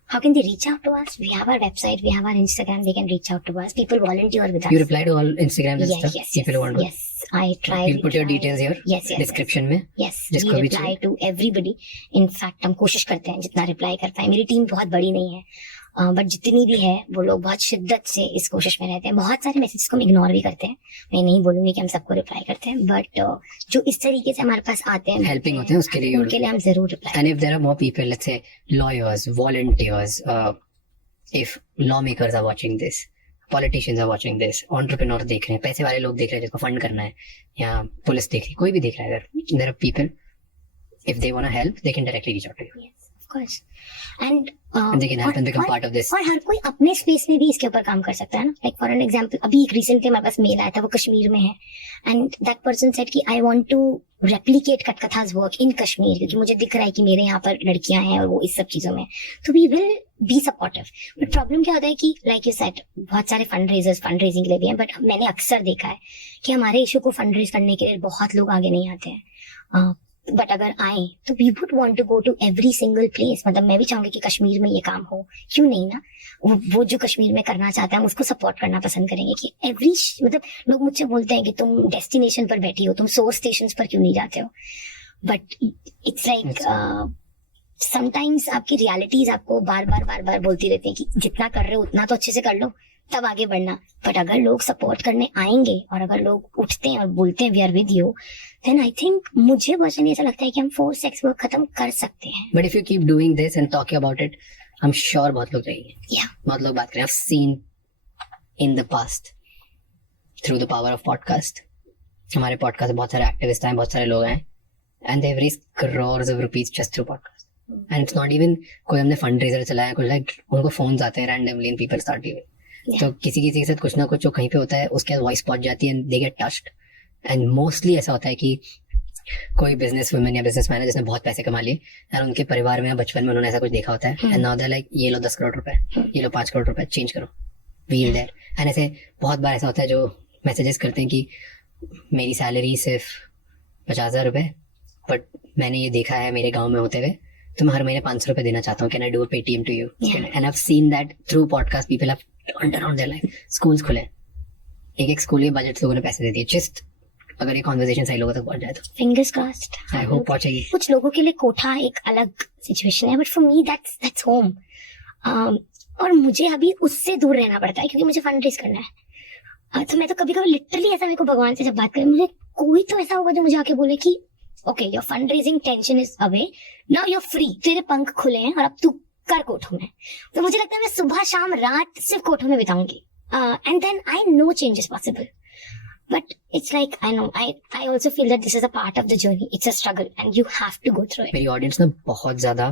How can they reach out to us? We have our website, we have our Instagram, they can reach out to us. People volunteer with us. You reply to all Instagram and stuff? Yes, People want to. yes. I try. You'll put your details here. Yes. Description में. Yes. जिसको We भी reply to everybody. In fact, हम कोशिश करते हैं जितना reply कर पाए। मेरी टीम बहुत बड़ी नहीं है, बट जितनी भी है वो लोग बहुत शिद्दत से इस कोशिश में रहते हैं। बहुत सारे मैसेजेस को हम इग्नोर भी करते हैं, मैं नहीं बोलूंगी कि हम सबको रिप्लाई करते हैं, बट जो इस तरीके से हमारे पास आते हैं, हेल्पिंग होते हैं, उसके लिए हम जरूर reply. And if there are more people, let's say lawyers, volunteers, if lawmakers are watching this, politicians are watching this, entrepreneur देख रहे हैं, पैसे वाले लोग देख रहे हैं जिसको फंड करना है, या पुलिस देख रही है, कोई भी देख रहा है, अगर there are people, if they want to help, they can directly reach out to you. Yes, of course. And they can help and become part of this. और हर कोई अपने स्पेस में भी इसके ऊपर काम कर सकता है ना। लाइक फॉर एन एग्जांपल, अभी एक रिसेंटली हमारे पास मेल आया था, वो कश्मीर में है, एंड दैट पर्सन सेड कि आई वांट टू रेप्लिकेट कथकथा's वर्क इन कश्मीर, क्योंकि मुझे दिख रहा है कि मेरे यहाँ पर लड़कियां हैं और वो इस सब चीजों में, तो we will be supportive. But problem क्या होता है कि लाइक यू सेड, बहुत सारे फंड रेजिंग के लिए भी हैं, बट मैंने अक्सर देखा है कि हमारे इशू को फंड रेज करने के लिए बहुत लोग आगे नहीं आते हैं। बट अगर आए तो we would want to go to every single place. मतलब मैं भी चाहूंगी कि कश्मीर में ये काम हो, क्यों नहीं ना। वो जो कश्मीर में करना चाहता है हम उसको सपोर्ट करना पसंद करेंगे कि एवरी, मतलब लोग मुझसे बोलते हैं कि तुम डेस्टिनेशन पर बैठी हो, तुम सोर्स स्टेशन पर क्यों नहीं जाते हो, बट इट्स लाइक समटाइम्स आपकी रियलिटीज आपको बार बार बोलती रहती है कि जितना कर रहे हो उतना तो अच्छे से कर लो, तब आगे बढ़ना। बट अगर लोग सपोर्ट करने आएंगे और अगर लोग उठते हैं और बोलते हैं we are with you, then I think, मुझे पर्सनली ऐसा लगता है कि हम फोर्स सेक्स वर्क खत्म कर सकते हैं। But if you keep doing this and talking about it, I am sure बहुत लोग रहेंगे, बहुत लोग बात करें। आई have seen in the past through the power of podcast, हमारे पॉडकास्ट बहुत सारे एक्टिविस्ट हैं, बहुत सारे लोग हैं, and they have raised crores of rupees just through podcast. And it's not even कोई हमने फंड रेजर चलाया, कुछ लाइक उनको फोन्स आते हैं randomly and people start giving. तो किसी के साथ कुछ ना कुछ जो कहीं पे होता है उसके वॉइस पहुंच जाती है and they get touched. And mostly ऐसा होता है कि कोई बिजनेस वुमेन या बिजनेसमैन है जिसने बहुत पैसे कमा लिए और उनके परिवार में या बचपन में उन्होंने ऐसा कुछ देखा होता है, एंड नाउ दे लाइक ये लो 10 करोड़ रुपए, ये लो 5 करोड़ रुपए, चेंज करो, वी देयर। एंड ऐसे बहुत बार ऐसा होता है जो मैसेजेस करते हैं कि मेरी सैलरी सिर्फ 50,000 रुपए, बट मैंने ये देखा है मेरे गाँव में होते हुए, तो मैं हर महीने 500 रुपए देना चाहता हूँ, can I do a Paytm to you? And I have seen that through podcast, people have turned around their life. Schools खुले, एक स्कूल के बजट लोगों ने पैसे दे दिए, जस्ट अगर ये कॉन्वर्सेशन सही लोगों तक पहुंच जाए तो। फिंगर्स क्रॉस्ड, आई होप पहुंचेगी। कुछ लोगों के लिए कोठा एक अलग सिचुएशन है, but for me that's home. और मुझे अभी उससे दूर रहना पड़ता है क्योंकि मुझे फंड रेज करना है। तो मैं तो कभी कभी लिटरली ऐसा, मेरे को भगवान से जब बात करें, मुझे कोई तो ऐसा होगा जो मुझे आके बोले कि okay your fund raising tension is away, now you are free, तेरे पंख खुले हैं और अब तू कर कोठों में। तो मुझे लगता है मैं सुबह शाम रात सिर्फ कोठों में बिताऊंगी, and then I know change is possible. But it's like, I know, I also feel that this is a part of the journey. It's a struggle and you have to go through it. मेरी audience ना बहुत ज्यादा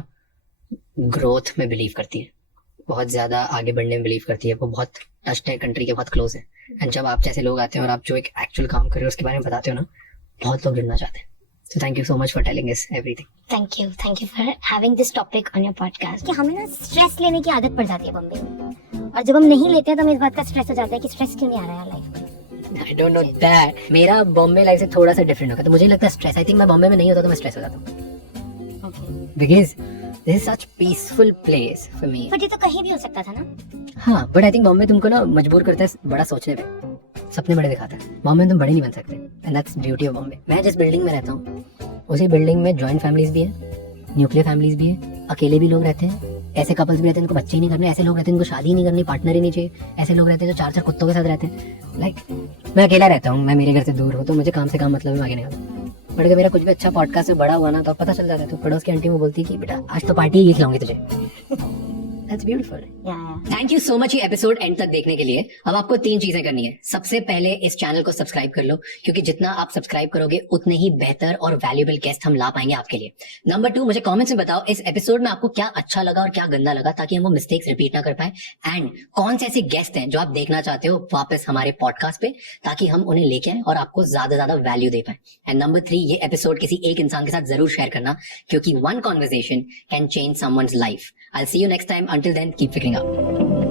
growth में believe करती है, बहुत ज्यादा आगे बढ़ने में बिलीव करती है, वो बहुत टच्ड है कंट्री के, बहुत क्लोज है। एंड जब आप जैसे लोग आते हैं और आप जो एक एक्चुअल काम कर रहे हो उसके बारे में बताते हो ना, बहुत लोग जुड़ना चाहते हैं। So thank you so much for telling us everything. Thank you for having this topic on your podcast. कि हमें ना स्ट्रेस लेने की आदत पड़ जाती है बॉम्बे में, और जब हम नहीं लेते हैं तो हमें इस बात का स्ट्रेस हो जाता है कि स्ट्रेस क्यों नहीं आ रहा है लाइफ में। I don't know that. मेरा बॉम्बे लाइफ से थोड़ा सा डिफरेंट होगा, तो मुझे लगता है स्ट्रेस, आई थिंक मैं बॉम्बे में नहीं होता तो मैं स्ट्रेस हो जाता हूँ, because this is such peaceful place for me. But ये तो कहीं भी हो सकता था ना। हाँ, बट आई थिंक बॉम्बे तुमको ना मजबूर करता है बड़ा सोचने पे, सपने बड़े दिखाता है। बॉम्बे में तुम बड़े नहीं बन सकते, and that's beauty of Bombay. मैं जिस बिल्डिंग में रहता हूँ उसी बिल्डिंग में जॉइंट फैमिलीज भी है, न्यूक्लियर फैमिलीज भी है, अकेले भी लोग रहते हैं, ऐसे कपल्स भी रहते हैं जिनको बच्चे ही नहीं करने, ऐसे लोग रहते हैं जिनको शादी नहीं करनी, पार्टनर ही नहीं चाहिए, ऐसे लोग रहते हैं जो 4-4 कुत्तों के साथ रहते हैं। लाइक मैं अकेला रहता हूँ, मैं मेरे घर से दूर हूँ, तो मुझे काम से काम मतलब में आगे नहीं आता। बट अगर मेरा कुछ भी अच्छा पॉडकास्ट से बड़ा हुआ ना, तो पता चल जाता है, तो पड़ोस की आंटी वो बोलती है कि बेटा आज तो पार्टी ही खिलाऊंगी तुझे। That's beautiful. Yeah. Thank you so much ये एपिसोड एंड तक देखने के लिए। अब आपको 3 चीजें करनी है। सबसे पहले इस चैनल को सब्सक्राइब कर लो, क्योंकि जितना आप सब्सक्राइब करोगे उतने ही बेहतर और वैल्यूएबल गेस्ट हम ला पाएंगे आपके लिए। नंबर 2, मुझे कमेंट्स में बताओ इस एपिसोड में आपको क्या अच्छा लगा और क्या गंदा लगा, ताकि हम वो मिस्टेक्स रिपीट ना कर पाए। एंड कौन से ऐसे गेस्ट हैं जो आप देखना चाहते हो वापस हमारे पॉडकास्ट पे, ताकि हम उन्हें लेके आए और आपको ज्यादा वैल्यू दे पाए। एंड नंबर 3, ये एपिसोड किसी एक इंसान के साथ जरूर शेयर करना, क्योंकि one conversation can change someone's life. I'll see you next time. Until then, keep figuring out.